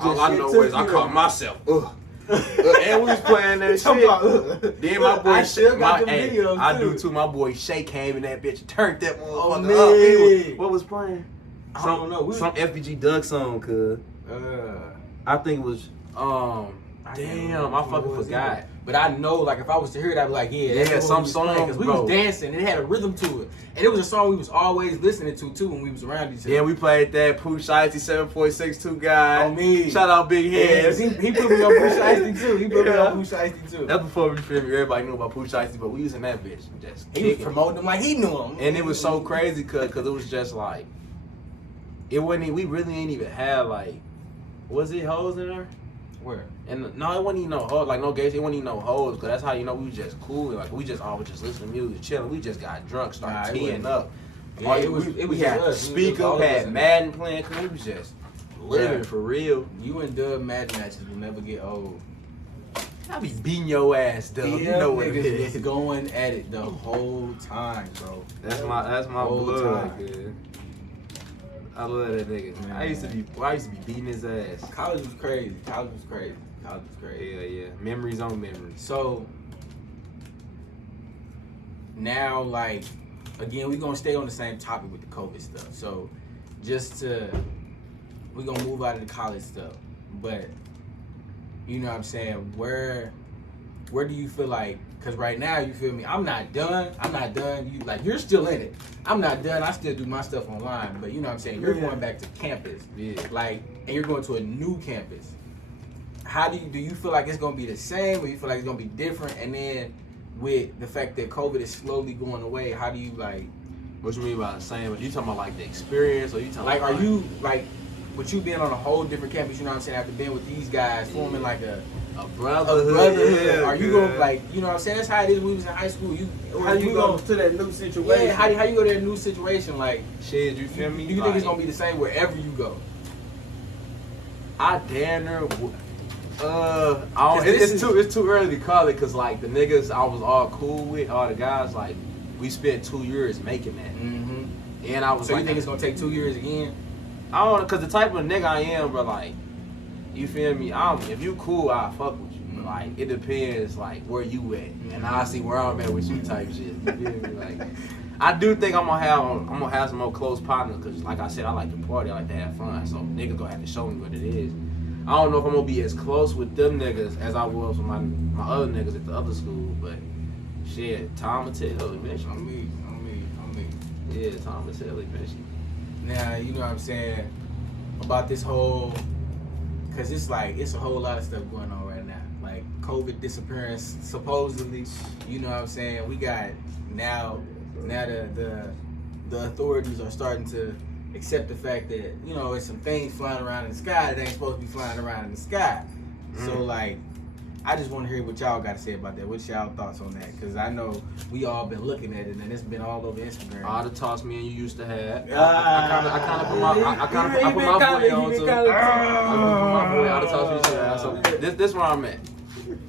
All I shit know took is I you caught there. myself. And we was playing that shit. Then my boy, I still got my, the hey, videos, I too. do too. My boy Shay came in that bitch and turned that motherfucker man. up. What was playing? I don't know. Some FBG Doug song, cuz. I think it was damn, I fucking forgot. But I know, like, if I was to hear it, I'd be like, yeah, that's some what we was playing, songs, 'cause we bro. was dancing. It had a rhythm to it, and it was a song we was always listening to too when we was around each other. Yeah, we played that Pooh Shiesty 7.62 guy. On me. Shout out Big Heads. He put me on Pooh Shiesty too. He put me on Pooh Shiesty too. That's before we feel me. Everybody knew about Pooh Shiesty, but we was in that bitch just He was kicking. promoting him like he knew him. And it was so crazy cause it was just like it wasn't. We really ain't even have like, was it hoes in there? Where? And no, it wasn't even no hoes. Like no gays. It wasn't even no hoes. Cause that's how you know we was just cool. Like we just always just listening to music, chilling. We just got drunk, started Nah, it teeing up. Yeah, All- it was we had us. speak All up, of us had in Madden playing. Cause we was just living for real. You and Dub Madden matches will never get old. I be beating your ass, Dub. You know what it niggas was is. going at it the whole time, bro. That's my Whole blood, time. dude. I love that nigga. Man. I used to be beating his ass. College was crazy. College was crazy. Yeah. Memories on memories. So now, like, again, we're gonna stay on the same topic with the COVID stuff. So we're gonna move out of the college stuff. But you know what I'm saying? Where do you feel like, cause right now you feel me, I'm not done. You like, you're still in it. I'm not done. I still do my stuff online. But you know what I'm saying? You're going back to campus. Yeah. Like, and you're going to a new campus. How do you feel like it's gonna be the same, or you feel like it's gonna be different? And then with the fact that COVID is slowly going away, how do you like? What you mean by the same? Are you talking about like the experience, or you talking Like, about are you like, with you being on a whole different campus? You know what I'm saying? After being with these guys, forming like a brotherhood? brotherhood. Yeah, Are you good. gonna like? You know what I'm saying? That's how it is when we was in high school. How you go to that new situation? Yeah, how you go to that new situation? Like, Shit, you feel me? do you think it's gonna be the same wherever you go? I damn near. I don't, this it's too early to call it, cause like the niggas I was all cool with, all the guys, like we spent 2 years making that, Mm-hmm. and I was So like, you think it's gonna take 2 years again? I don't know, cause the type of nigga I am, bro, like, you feel me? If you cool, I'll fuck with you. But like, it depends, like, where you at, and I see where I'm at with you type shit. You feel me? Like, I do think I'm gonna have some more close partners, cause like I said, I like to party, I like to have fun. So niggas gonna have to show me what it is. I don't know if I'm gonna be as close with them niggas as I was with my other niggas at the other school, but shit, time will tell eventually. On me. Yeah, time will tell eventually. Now, you know what I'm saying about this whole, cause it's like, it's a whole lot of stuff going on right now. Like COVID disappearance, supposedly, you know what I'm saying? We got now the authorities are starting to accept the fact that, you know, there's some things flying around in the sky that ain't supposed to be flying around in the sky. So like, I just want to hear what y'all got to say about that. What's y'all thoughts on that? Because I know we all been looking at it, and it's been all over Instagram. All the talks me and you used to have. Ah. I kind of put my boy on too. I put my boy all the talks we used to have. So this where I'm at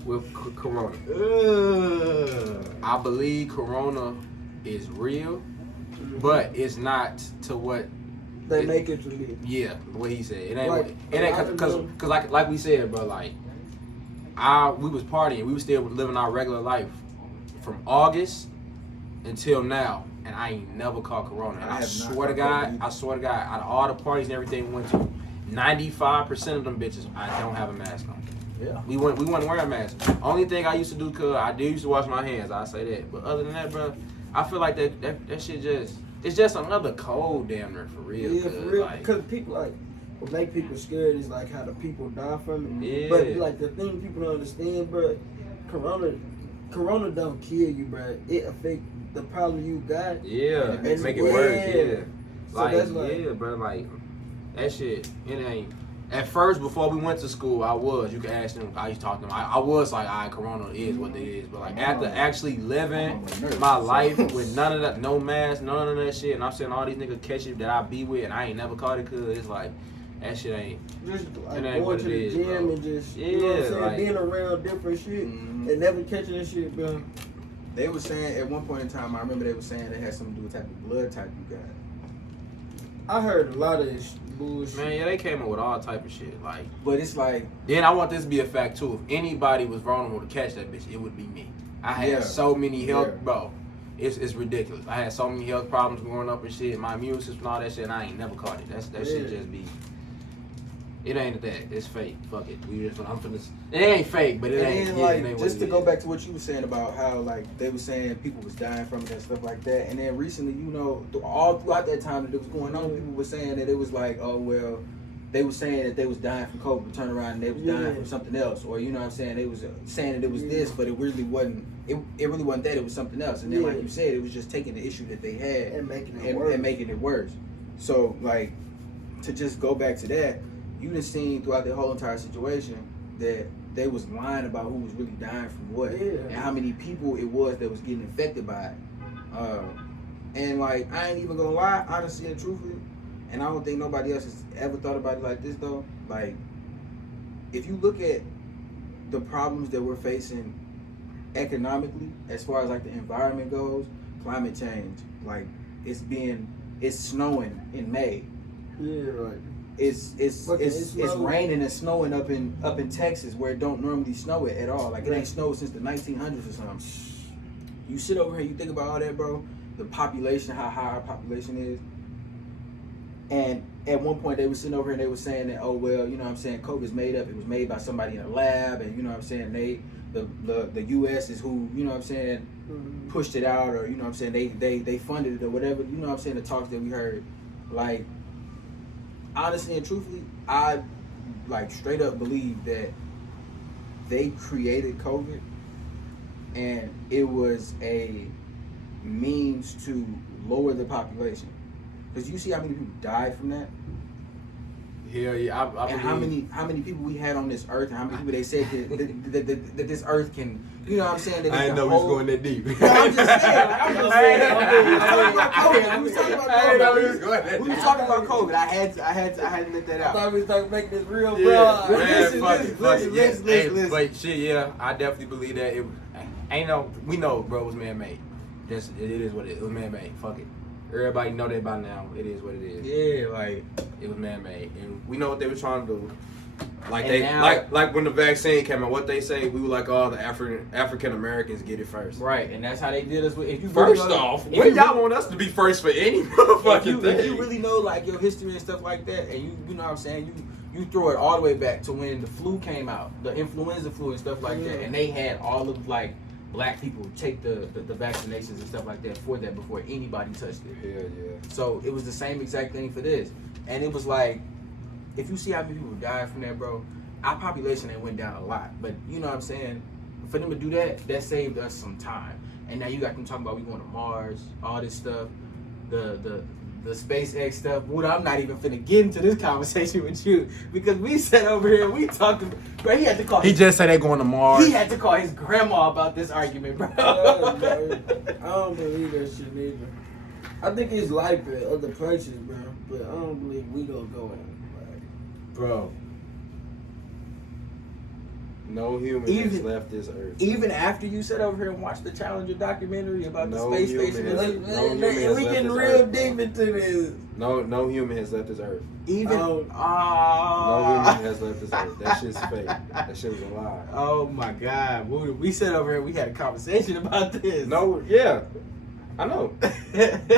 with Corona. I believe Corona is real, but it's not to what They make it to me. Yeah, the way he said it ain't. Like, It ain't cause like we said, bro. Like, we was partying, we was still living our regular life from August until now, and I ain't never caught Corona. And I swear to God, out of all the parties and everything we went to, 95% of them bitches, I don't have a mask on. Yeah. We wasn't wearing a mask. Only thing I used to do, cause I did used to wash my hands. I say that, but other than that, bro, I feel like that shit it's just another cold damn near for real. Yeah, for real. Like, Because people like, what make people scared is like how the people die from it. Yeah. But like the thing people don't understand, bro, Corona don't kill you, bro. It affect the problem you got. yeah, And make it yeah. worse. Yeah, So like, that's like- yeah, bro. Like that shit. It ain't. At first, before we went to school, you can ask them. I used to talk to them. I was like, all right, Corona is what it is. But like after actually living my life with none of that, no mask, none of that shit, and I'm saying all these niggas catch it that I be with, and I ain't never caught it, cause it's like that shit ain't. Just like It ain't what going to it the is, gym bro. and just, Yeah, you know what I'm saying, like- being around different shit Mhm. and never catching this shit, bro. They were saying at one point in time, I remember they were saying it had something to do with type of blood type you got. I heard a lot of this bullshit. Man, yeah, they came up with all type of shit. Like, But it's like, then I want this to be a fact too. If anybody was vulnerable to catch that bitch, it would be me. I had so many health, bro. It's ridiculous. I had so many health problems growing up and shit. My immune system and all that shit, and I ain't never caught it. That shit just be. It ain't that. It's fake. Fuck it. I'm finna. It ain't fake, but it ain't. And Yeah, like, it ain't just what to go back to what you were saying about how like they were saying people was dying from it and stuff like that, and then recently, you know, all throughout that time that it was going on, people were saying that it was like, oh well, they were saying that they was dying from COVID, turn around and they was dying from something else, or you know what I'm saying, they was saying that it was this, but it really wasn't. It really wasn't that. It was something else, and then like you said, it was just taking the issue that they had And making it worse. So like, to just go back to that. You done seen throughout the whole entire situation that they was lying about who was really dying from what and how many people it was that was getting infected by it. And like, I ain't even gonna lie, honestly and truthfully, and I don't think nobody else has ever thought about it like this though. Like, if you look at the problems that we're facing economically, as far as like the environment goes, climate change, like it's snowing in May. Yeah, right. It's raining and snowing up in Texas where it don't normally snow it at all. Like it ain't snowed since the 1900s or something. You sit over here, you think about all that, bro. The population, how high our population is. And at one point they were sitting over here and they were saying that, oh well, you know what I'm saying, COVID's made up. It was made by somebody in a lab, and you know what I'm saying, the US is who, you know what I'm saying, pushed it out, or you know what I'm saying, they funded it or whatever. You know what I'm saying, the talks that we heard, like. Honestly and truthfully, I like straight up believe that they created COVID and it was a means to lower the population. Because you see how many people died from that? Hell yeah, I and how many people we had on this earth, and how many people they said that this earth can, you know what I'm saying? That I didn't know we was going that deep. No, I'm just saying. Like, I'm just saying. We was talking about COVID. I had to let that I out. thought we was talking making this real Yeah, broad. Listen. But shit, yeah, I definitely believe that we know, bro, it was man-made. It is what it was man-made. Fuck it. Everybody know that by now. It is what it is. Yeah, like it was man-made, and we know what they were trying to do. Like and like when the vaccine came out, what they say, we were like, oh, the African Americans get it first. right, and that's how they did us. If you First off, when y'all want us to be first for any motherfucking thing? If you really know like your history and stuff like that, and you know what I'm saying, you throw it all the way back to when the flu came out, the influenza flu and stuff like that, and they had all of like black people take the vaccinations and stuff like that for that before anybody touched it. Yeah. So it was the same exact thing for this. And it was like, if you see how many people died from that, bro, our population ain't went down a lot. But you know what I'm saying? For them to do that saved us some time. And now you got them talking about we going to Mars, all this stuff, the SpaceX stuff. Wooda, I'm not even finna get into this conversation with you because we sat over here and we talking. Bro, he had to call. He just said they going to Mars. He had to call his grandma about this argument, bro. I don't believe that shit neither. I think it's like that other places, bro. But I don't believe we gonna go in. Like, Bro. No human has left this earth. Even after you sat over here and watched the Challenger documentary about the space station, we getting real deep into this. No human has left this earth. even No human has left this earth. That shit's fake. That shit was a lie. Oh my God, we sat over here and we had a conversation about this. No, yeah. I know.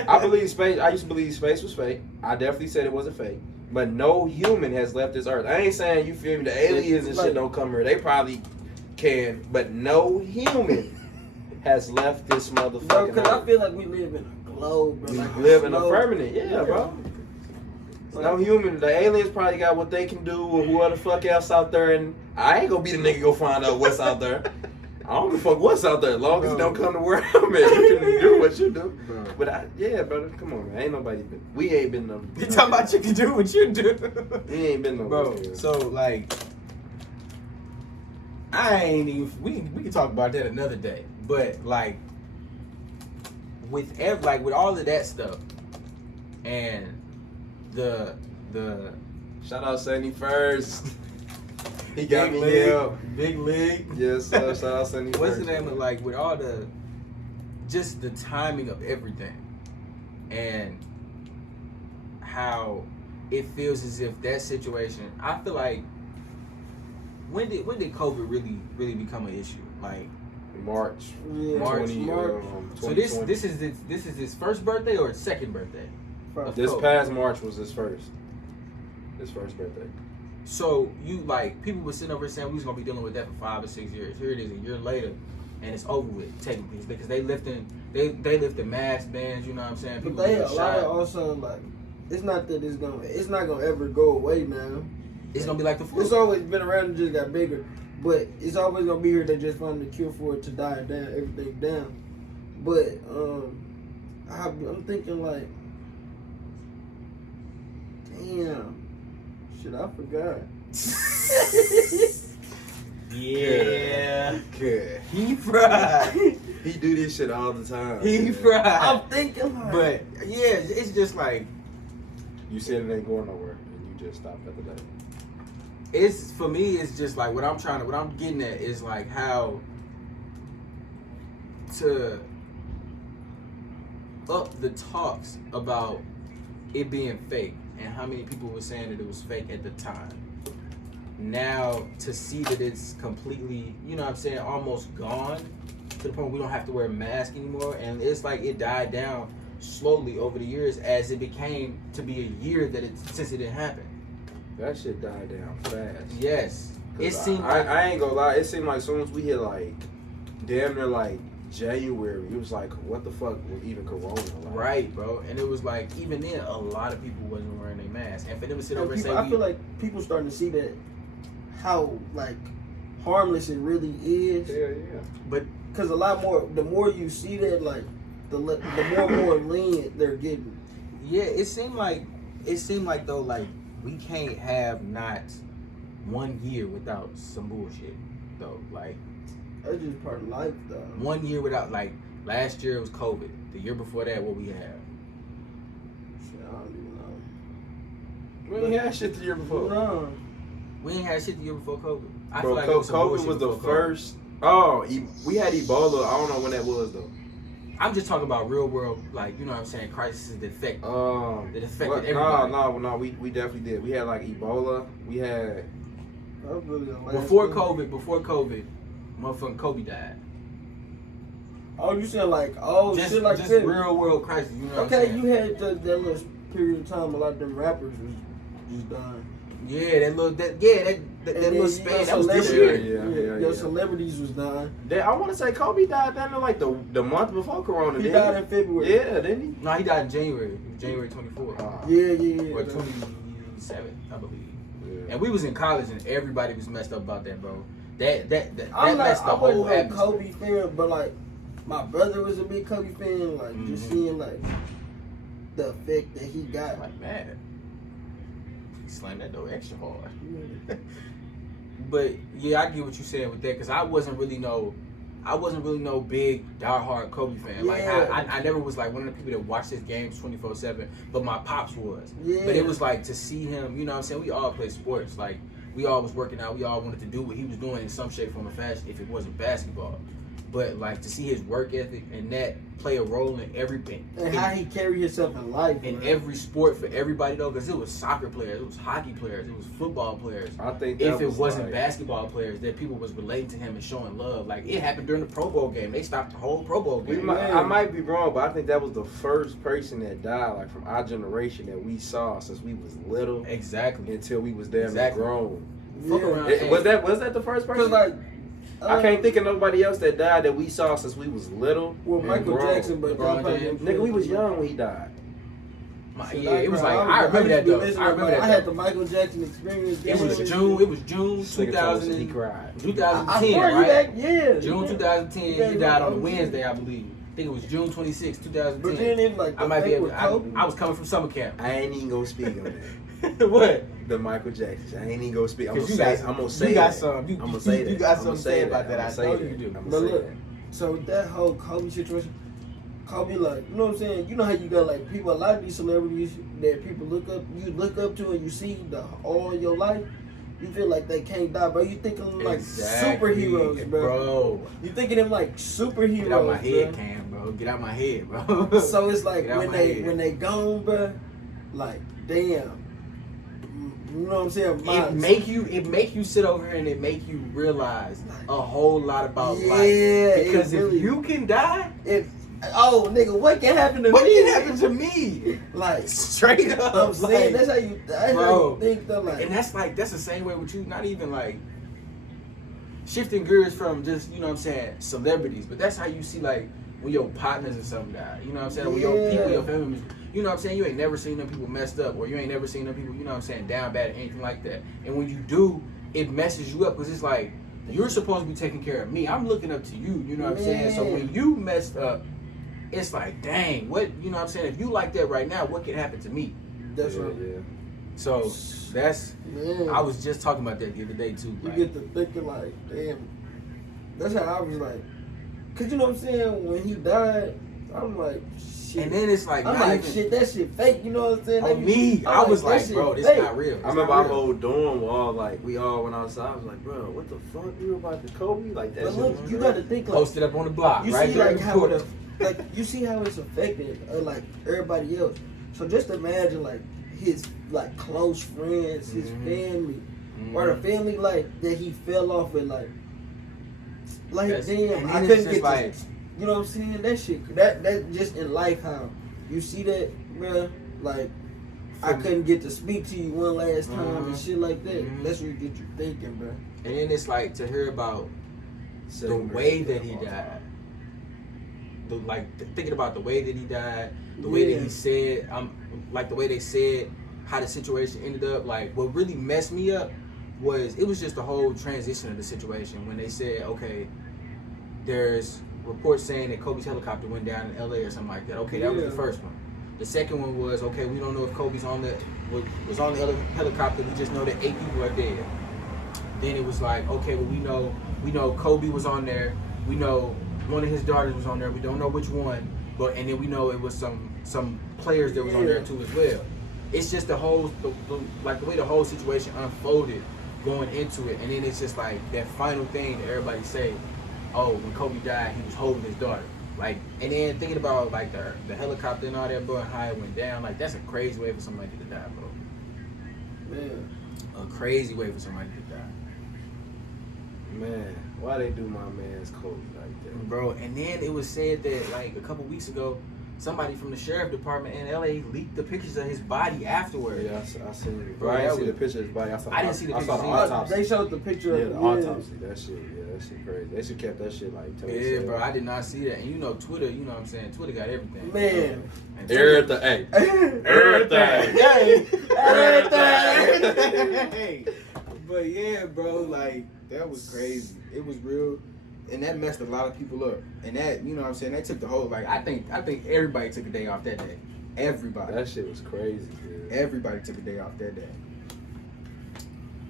I believe space. I used to believe space was fake. I definitely said it wasn't fake. But no human has left this earth. I ain't saying, you feel me, the aliens and shit don't come here. They probably can. But no human has left this motherfucking Bro, because I earth. feel like we live in a globe, bro. We Like live in a globe. permanent. Yeah, bro. No human. The aliens probably got what they can do or whoever the fuck else out there. And I ain't gonna be the nigga go find out what's out there. I don't give a fuck what's out there as long as it don't come to where I'm at. You can do what you do. Bro. But yeah, brother, come on, man. Ain't nobody been. We ain't been no. You talking about you can do what you do, We ain't been no. bro. So like, I ain't even. We can talk about that another day. But like, with all of that stuff, and the Shout out 71st. He got big me league, up. big league. Yes, shout out 71st. What's the name of like with all the just the timing of everything and how it feels as if that situation. I feel like when did COVID really become an issue? Like March. Yeah, March. So this 2020. is his first birthday or his second birthday? This COVID. past March was his first birthday. So you like people were sitting over saying we was gonna be dealing with that for 5 or 6 years. Here it is a year later, and it's over with technically because they lifted mask bans. You know what I'm saying? But People they get a lot shot. of also like, it's not that it's not gonna ever go away now. It's gonna be like the flu. It's always been around and just got bigger, but it's always gonna be here. They just found the cure for it to die down, everything down. But I'm thinking like, damn, shit, I forgot. Yeah. Good. He fried. He do this shit all the time. He man. fried. I'm thinking like, But yeah, it's just like You said it ain't going nowhere, and you just stopped at the day. it's for me. It's just like what I'm getting at is like how to up the talks about it being fake and how many people were saying that it was fake at the time. Now to see that it's completely, you know what I'm saying, almost gone to the point we don't have to wear a mask anymore, and it's like it died down slowly over the years as it became to be a year that since it didn't happen. That shit died down fast. Yes, it seemed I ain't gonna lie. It seemed like as soon as we hit like damn near like January, it was like what the fuck was even Corona? Like? right, bro. And it was like even then a lot of people wasn't wearing their mask, and for them to sit over and say, I feel like people starting to see that how like harmless it really is. Yeah. but Because a lot more, the more you see that, like the more lenient they're getting. yeah, it seemed like though like we can't have not 1 year without some bullshit though. Like That's just part of life, though. 1 year without, like last year it was COVID. The year before that, what we have. Shit, I don't even know. We ain't had shit the year before. No. We ain't had shit the year before COVID. I Bro, feel like it was some COVID bullshit was the before COVID. first. Oh, we had Ebola. I don't know when that was though. I'm just talking about real world, like, you know what I'm saying, crisis that affected everybody. No, we definitely did. We had like Ebola. We had That was really the last Before thing. COVID, motherfucking Kobe died. Oh, you said like, Just, shit like just that. real world crisis, you know what I'm Okay, saying? you had that little period of time a lot of them rappers was just dying. Yeah, that little span, that was this celebrity- year. Your celebrities was dying. I want to say Kobe died then like the month before Corona. He didn't died in February. Yeah, didn't he? No, he died in January 24th. Yeah. Or 27th, I believe. Yeah. And we was in college and everybody was messed up about that, bro. That I'm messed the I whole wasn't a atmosphere. Kobe fan, but like my brother was a big Kobe fan. Like just seeing like the effect that he got. I'm like, man, he slammed that door extra hard. But yeah, I get what you're saying with that because I wasn't really no big diehard Kobe fan. Like Yeah. I never was like one of the people that watched his games 24/7. But my pops was. Yeah. But it was like to see him. You know what I'm saying? We all play sports. Like we all was working out. We all wanted to do what he was doing in some shape, form, or fashion. If it wasn't basketball. But like to see his work ethic and that play a role in everything. And how he carried himself in life. In man. every sport for everybody though, because it was soccer players, it was hockey players, it was football players. I think If that it wasn't like, basketball players, that people was relating to him and showing love. Like it happened during the Pro Bowl game. They stopped the whole Pro Bowl game. I might be wrong, but I think that was the first person that died, like from our generation that we saw since we was little Exactly. until we was damn Exactly. grown. Fuck Yeah. around. Was that the first person? Cause like I can't think of nobody else that died that we saw since we was little. Well, and Michael grown. Jackson, but LeBron y'all James. Nigga, we was young when he died. Yeah, it was like I remember that though. I remember that. I had the Michael Jackson experience. It was June. It was June This nigga told us he 2000. cried. 2010, I right? yeah. June 2010. Yeah, He died on a yeah. Wednesday, I believe. I think it was June 26, But then 2010. it was like I might be able. Kobe. I was coming from summer camp. I ain't even gonna speak on that. What? The Michael Jackson. I ain't even gonna speak. I'm gonna Because say. you got I'm gonna say you got that. some. I'm gonna say that. You got I'ma something to say say that. about that. I'ma I say know that. you do. I'ma But say look, that. so that whole Kobe situation, Kobe, like, you know what I'm saying? You know how you got like people, a lot of these celebrities that people look up to, and you see all your life. You feel like they can't die, bro. You thinking like Exactly. superheroes, bro. Bro. You thinking them like superheroes, Get out my head, bro. Cam, bro. bro. Get out my head, bro. So it's like Get out when my they head. when they gone, bro, like damn, you know what I'm saying? It make you sit over here and it make you realize a whole lot about Yeah, life. Because it if really- you can die, Oh, nigga, what can happen to what me? can happen to me? Like, Straight up. I'm saying, like, that's how you bro. think though. Like, and that's the same way with you. Not even like shifting gears from just, you know what I'm saying, celebrities, but that's how you see like when your partners and something die. You know what I'm saying? When your people, your family members, you know what I'm saying? You ain't never seen them people messed up, or you ain't never seen them people, you know what I'm saying, down bad or anything like that. And when you do, it messes you up because it's like you're supposed to be taking care of me. I'm looking up to you. You know what I'm saying? So when you messed up, it's like, dang, what, you know what I'm saying? If you like that right now, what can happen to me? that's Yeah, what. yeah. So that's, Man, I was just talking about that the other day too. you Like, get to thinking like, damn. That's how I was like, cause you know what I'm saying. When he died, I'm like, shit. and then it's like, I'm not like, even, shit, that shit fake. You know what I'm saying? on me, I was that like, shit bro, this fake. not real. It's I remember not our real. whole dorm we all went outside. I was like, bro, what the fuck? You about to Kobe? Like that But shit look, was you crazy. got to think like, Posted up on the block, you right see there like in the how court. like you see how it's affected like everybody else. So just imagine like his like close friends, his Mhm. family, or the family like that he fell off with like That's- and damn, then I it's couldn't just get like, this. You know what I'm saying? That shit, that just in life how you see that, bruh, like I couldn't get to speak to you one last time and Mhm. shit like that. Mhm. That's what you get you thinking, bruh. and then it's like to hear about the way that he died. Thinking about the way that he died, the way that Yeah. he said, like the way they said how the situation ended up. Like what really messed me up was it was just the whole transition of the situation when they said, okay, there's reports saying that Kobe's helicopter went down in LA or something like that. Okay, that was Yeah. the first one. The second one was, okay, we don't know if Kobe's was on the other helicopter. We just know that 8 people are dead. Then it was like, okay, well we know Kobe was on there. We know one of his daughters was on there. We don't know which one, and then we know it was some players that was on there too as well. It's just the way the whole situation unfolded going into it, and then it's just like that final thing that everybody say, oh, when Kobe died, he was holding his daughter. Like, and then thinking about like the helicopter and all that, bro, and how it went down. Like, that's a crazy way for somebody to die, bro. Man. A crazy way for somebody to die. Man, why they do my man's Kobe like that? Bro, and then it was said that like a couple weeks ago, somebody from the sheriff department in LA leaked the pictures of his body afterwards. Yeah, I seen it. Bro, Bro, I didn't that see the was- picture of his body. I didn't see the I saw pictures the either. autopsy. They showed the picture Yeah, of the it. autopsy. That shit crazy. They should kept that shit like totally Yeah, safe. bro, I did not see that. And you know Twitter, you know what I'm saying? Twitter got everything. Man. And Twitter- Everything. Hey. But yeah, bro, like that was crazy. It was real, and that messed a lot of people up. And that, you know what I'm saying, that took the whole like I think everybody took a day off that day. Everybody. That shit was crazy, dude. Everybody took a day off that day.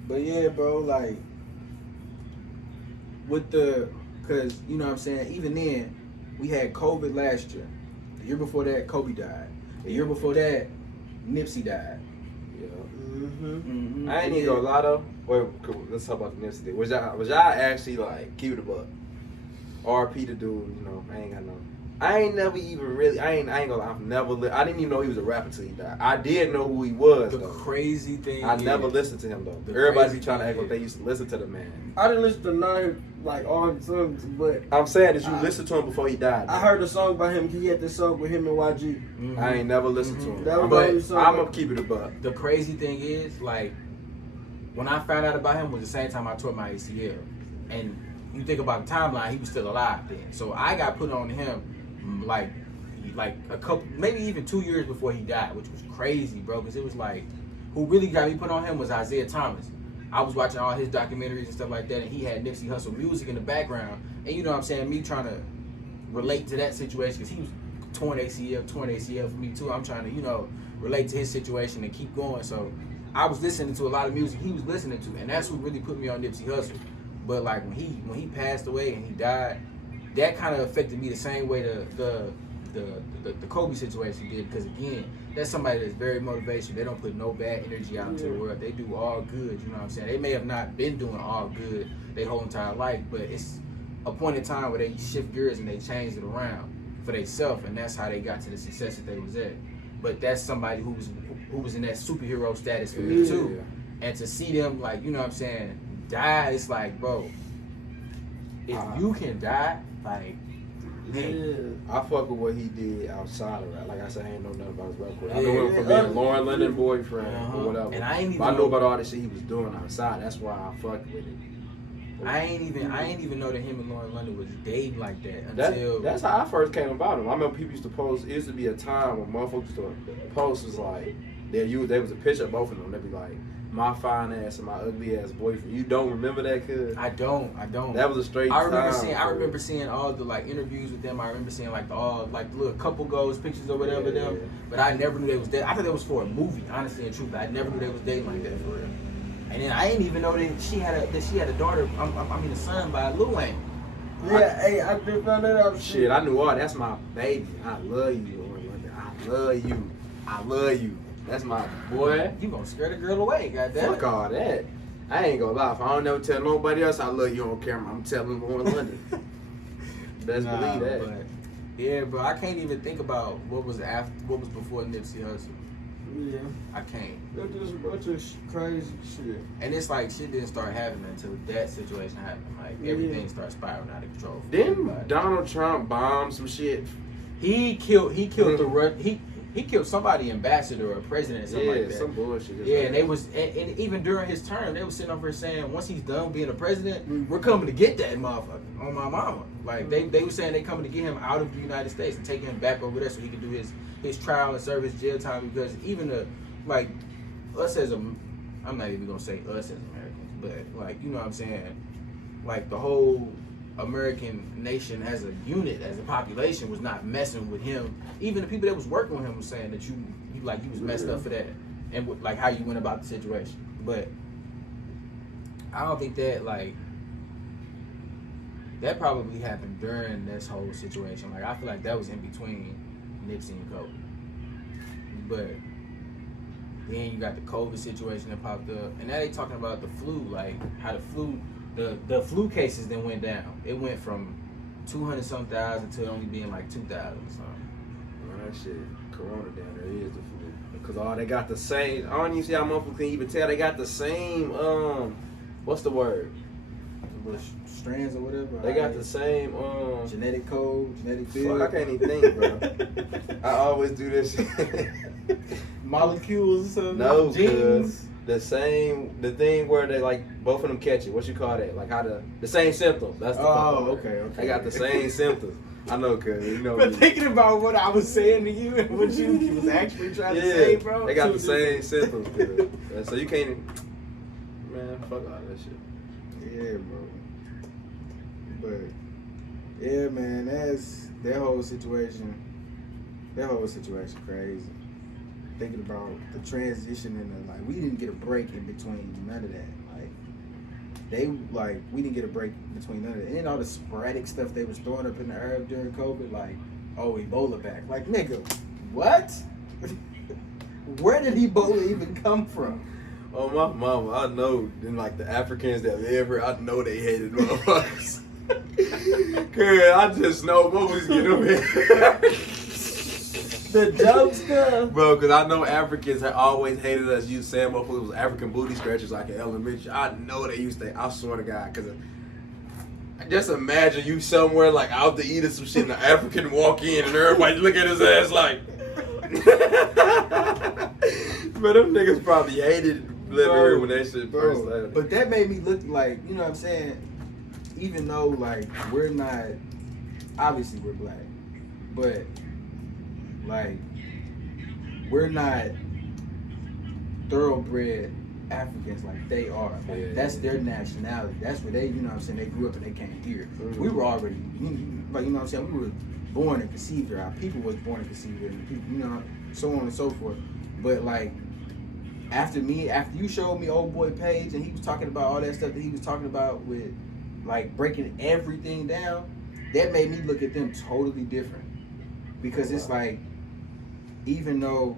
But yeah, bro, like cause you know what I'm saying, even then we had COVID last year. The year before that, Kobe died. The year before that, Nipsey died. Yeah. Mm-hmm. I ain't even gonna lie though. Wait, cool. Let's talk about the Nipsey thing. Was y'all actually like keep it a buck? RP the dude, you know, I ain't never even really, I ain't gonna lie, I didn't even know he was a rapper till he died. I did know who he was The though. crazy thing I is, never listened to him though. The Everybody crazy be trying to thing act like is- they used to listen to the man. I didn't listen to none like all his songs, but I'm saying that you listened to him before he died. I heard a song by him. He had this song with him and YG. Mhm. I ain't never listened to him. That was But the only song. I'm gonna keep it a buck. The crazy thing is, like, when I found out about him was the same time I tore my ACL. And you think about the timeline, he was still alive then. So I got put on him like a couple, maybe even 2 years before he died, which was crazy, bro. Because it was like, who really got me put on him was Isaiah Thomas. I was watching all his documentaries and stuff like that, and he had Nipsey Hussle music in the background. And you know what I'm saying, me trying to relate to that situation, because he was torn ACL for me too. I'm trying to, you know, relate to his situation and keep going. So I was listening to a lot of music he was listening to, and that's who really put me on Nipsey Hussle. But like when he passed away and he died, that kind of affected me the same way the Kobe situation did, because again, that's somebody that's very motivational. They don't put no bad energy out into the world. They do all good, you know what I'm saying? They may have not been doing all good their whole entire life, but it's a point in time where they shift gears and they change it around for themselves, and that's how they got to the success that they was at. But that's somebody who was in that superhero status for me too. And to see them, like, you know what I'm saying, die, it's like, bro, if you can die, like, I fuck with what he did outside of rap. Like I said, I ain't know nothing about his rap career. I know him from being a Lauren London boyfriend or whatever. And I ain't even but I know about all the shit he was doing outside. That's why I fucked with it. I ain't even know that him and Lauren London was dating like that until that's how I first came about him. I remember people used to post. It used to be a time when motherfuckers used to post was like there was a picture of both of them. They'd be like, my fine ass and my ugly ass boyfriend. You don't remember that, cuz? I don't. That was a straight. I remember seeing all the like interviews with them. I remember seeing like the little couple goals pictures or whatever them. But I never knew they was dating. I thought that was for a movie, honestly and truth. I never knew they was dating like that for real. And then I didn't even know that she had a daughter. I mean a son by Lil Wayne. Yeah, hey, I just found that out. Shit, I knew all. That's my baby. I love you, Lauren London. I love you. I love you. That's my boy. You gonna scare the girl away, goddamn. Fuck all that. I ain't gonna lie. If I don't never tell nobody else I love you on camera, I'm telling Lauren London. Best believe that. But, yeah, bro, I can't even think about what was before Nipsey Hussle. Yeah. I can't. That's just a bunch of crazy shit. And it's like shit didn't start happening until that situation happened. Like everything started spiraling out of control. Didn't Donald Trump bomb some shit? He killed he killed somebody, ambassador or president or something like that. Some bullshit. Yeah, and they was and even during his term, they was sitting over here saying once he's done being a president, we're coming to get that motherfucker on my mama. Like they were saying they coming to get him out of the United States and take him back over there so he could do his trial and serve his jail time, because even us as I'm not even gonna say us as Americans, but like, you know what I'm saying, like the whole American nation as a unit, as a population, was not messing with him. Even the people that was working with him was saying that you was messed up for that, and like how you went about the situation. But I don't think that that probably happened during this whole situation. Like I feel like that was in between Nipsey and Kobe. But then you got the COVID situation that popped up, and now they talking about the flu, like how the flu cases then went down. It went from 200-some thousand to only being like 2,000 or something. Man, that shit, Corona down there is the flu. Because they got the same. I don't even see how motherfuckers can even tell. They got the same. What's the word? Strands or whatever. They got the same genetic code, genetic field. Fuck, I can't even think, bro. I always do this shit. Molecules or something. No, genes. The thing where they like both of them catch it. What you call that? Like how the same symptoms. That's the okay. They got the same symptoms. I know, cuz you know. But thinking about what I was saying to you and what you was actually trying to say, bro. They got the same symptoms, cuz. So you can't. Man, fuck all that shit. Yeah, bro. But yeah, man, that whole situation crazy. Thinking about the transition and we didn't get a break in between none of that. We didn't get a break between none of that. And all the sporadic stuff they was throwing up in the air during COVID, Ebola back. Like, nigga, what? Where did Ebola even come from? Oh, my mama, I know. Then the Africans that live here, I know they hated motherfuckers. Cause I just know what was getting them here. The dope stuff. Bro, because I know Africans have always hated us. You saying motherfuckers was African booty scratchers like in elementary. I know they used to. I swear to God. Because just imagine you somewhere out to eat or some shit and an African walk in and everybody look at his ass like. But them niggas probably hated living here when that shit first started. But that made me look like, you know what I'm saying? Even though we're not, obviously we're black, but we're not thoroughbred Africans like they are. That's their nationality. That's where they, you know what I'm saying, they grew up and they came here. Mm-hmm. We were already, you know what I'm saying, we were born and conceived here. Our people was born and conceived here, and people, you know, so on and so forth. But after you showed me old boy Page and he was talking about all that stuff that he was talking about with breaking everything down, that made me look at them totally different. Because it's even though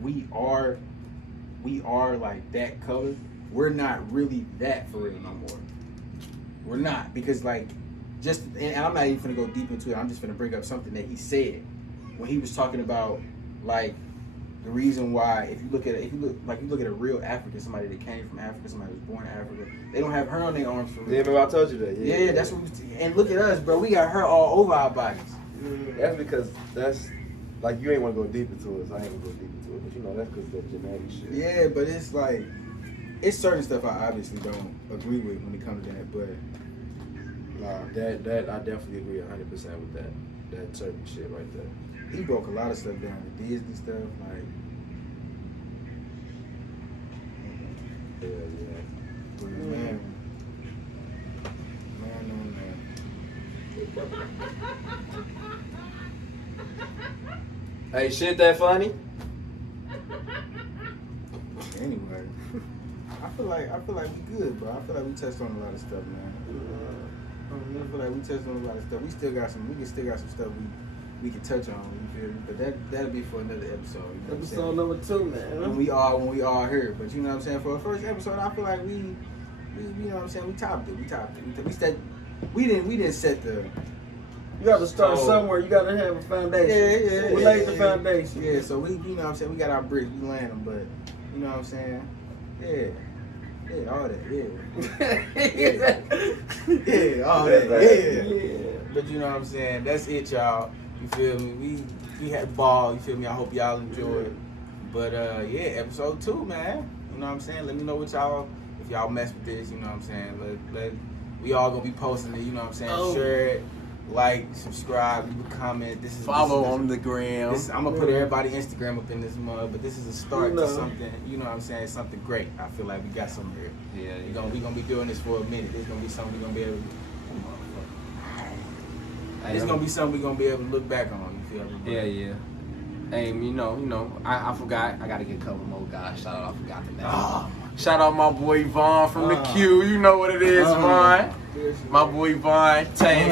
we are that color, we're not really that for real no more. We're not, because and I'm not even gonna go deep into it. I'm just gonna bring up something that he said when he was talking about like the reason why if you look at a real African, somebody that came from Africa, somebody who was born in Africa, they don't have hair on their arms for real. Yeah, remember I told you that. Yeah, that's what. And look at us, bro. We got hair all over our bodies. That's because that's like you ain't want to go deep into it. So I ain't gonna go deep into it, but you know that's because that genetic shit. Yeah, but it's like it's certain stuff I obviously don't agree with when it comes to that, but. That I definitely agree 100% with that certain shit right there. He broke a lot of stuff down, the Disney stuff, like. Yeah. Man, Hey, shit that funny? Anyway, I feel like we good, bro. I feel like we touched on a lot of stuff, man. I feel like we touched on a lot of stuff. We still got some stuff we can touch on. You feel me? But that'll be for another episode. You know Episode number 2, man. When we all here. But you know what I'm saying? For the first episode, I feel like we you know what I'm saying? We topped it. We didn't set the. You got to start somewhere. You got to have a foundation. Yeah. We laid the foundation. Yeah. So we, you know what I'm saying? We got our bricks. We land them, but you know what I'm saying? Yeah. Yeah, all that, yeah, all that, yeah. But you know what I'm saying? That's it, y'all. You feel me? We had ball. You feel me? I hope y'all enjoyed. But yeah, episode 2, man. You know what I'm saying? Let me know what y'all, if y'all mess with this. You know what I'm saying? We all gonna be posting it. You know what I'm saying? Share it, like, subscribe, leave a comment. Follow on the gram. I'm gonna put everybody Instagram up in this mug, but this is a start to something. You know what I'm saying? Something great. I feel like we got something here. Yeah. We gonna be doing this for a minute. It's gonna be something we gonna be able to. It's gonna be something we gonna be able to look back on. You feel me? Yeah. Hey, you know, I forgot. I gotta get a couple more guys. Shout out, I forgot the name. Shout out my boy Vaughn from the Q. You know what it is, Vaughn. My boy Vaughn. Tay.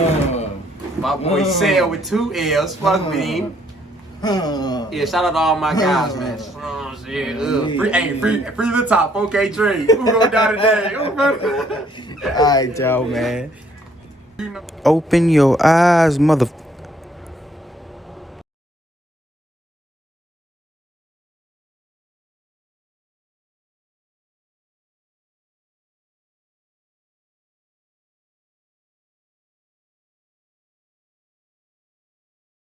My boy Sale with 2 L's. Fuck me. Yeah, shout out to all my guys, man. Free the top. Okay, Trey. Who gonna die today? All right, y'all, man. Open your eyes, motherfucker.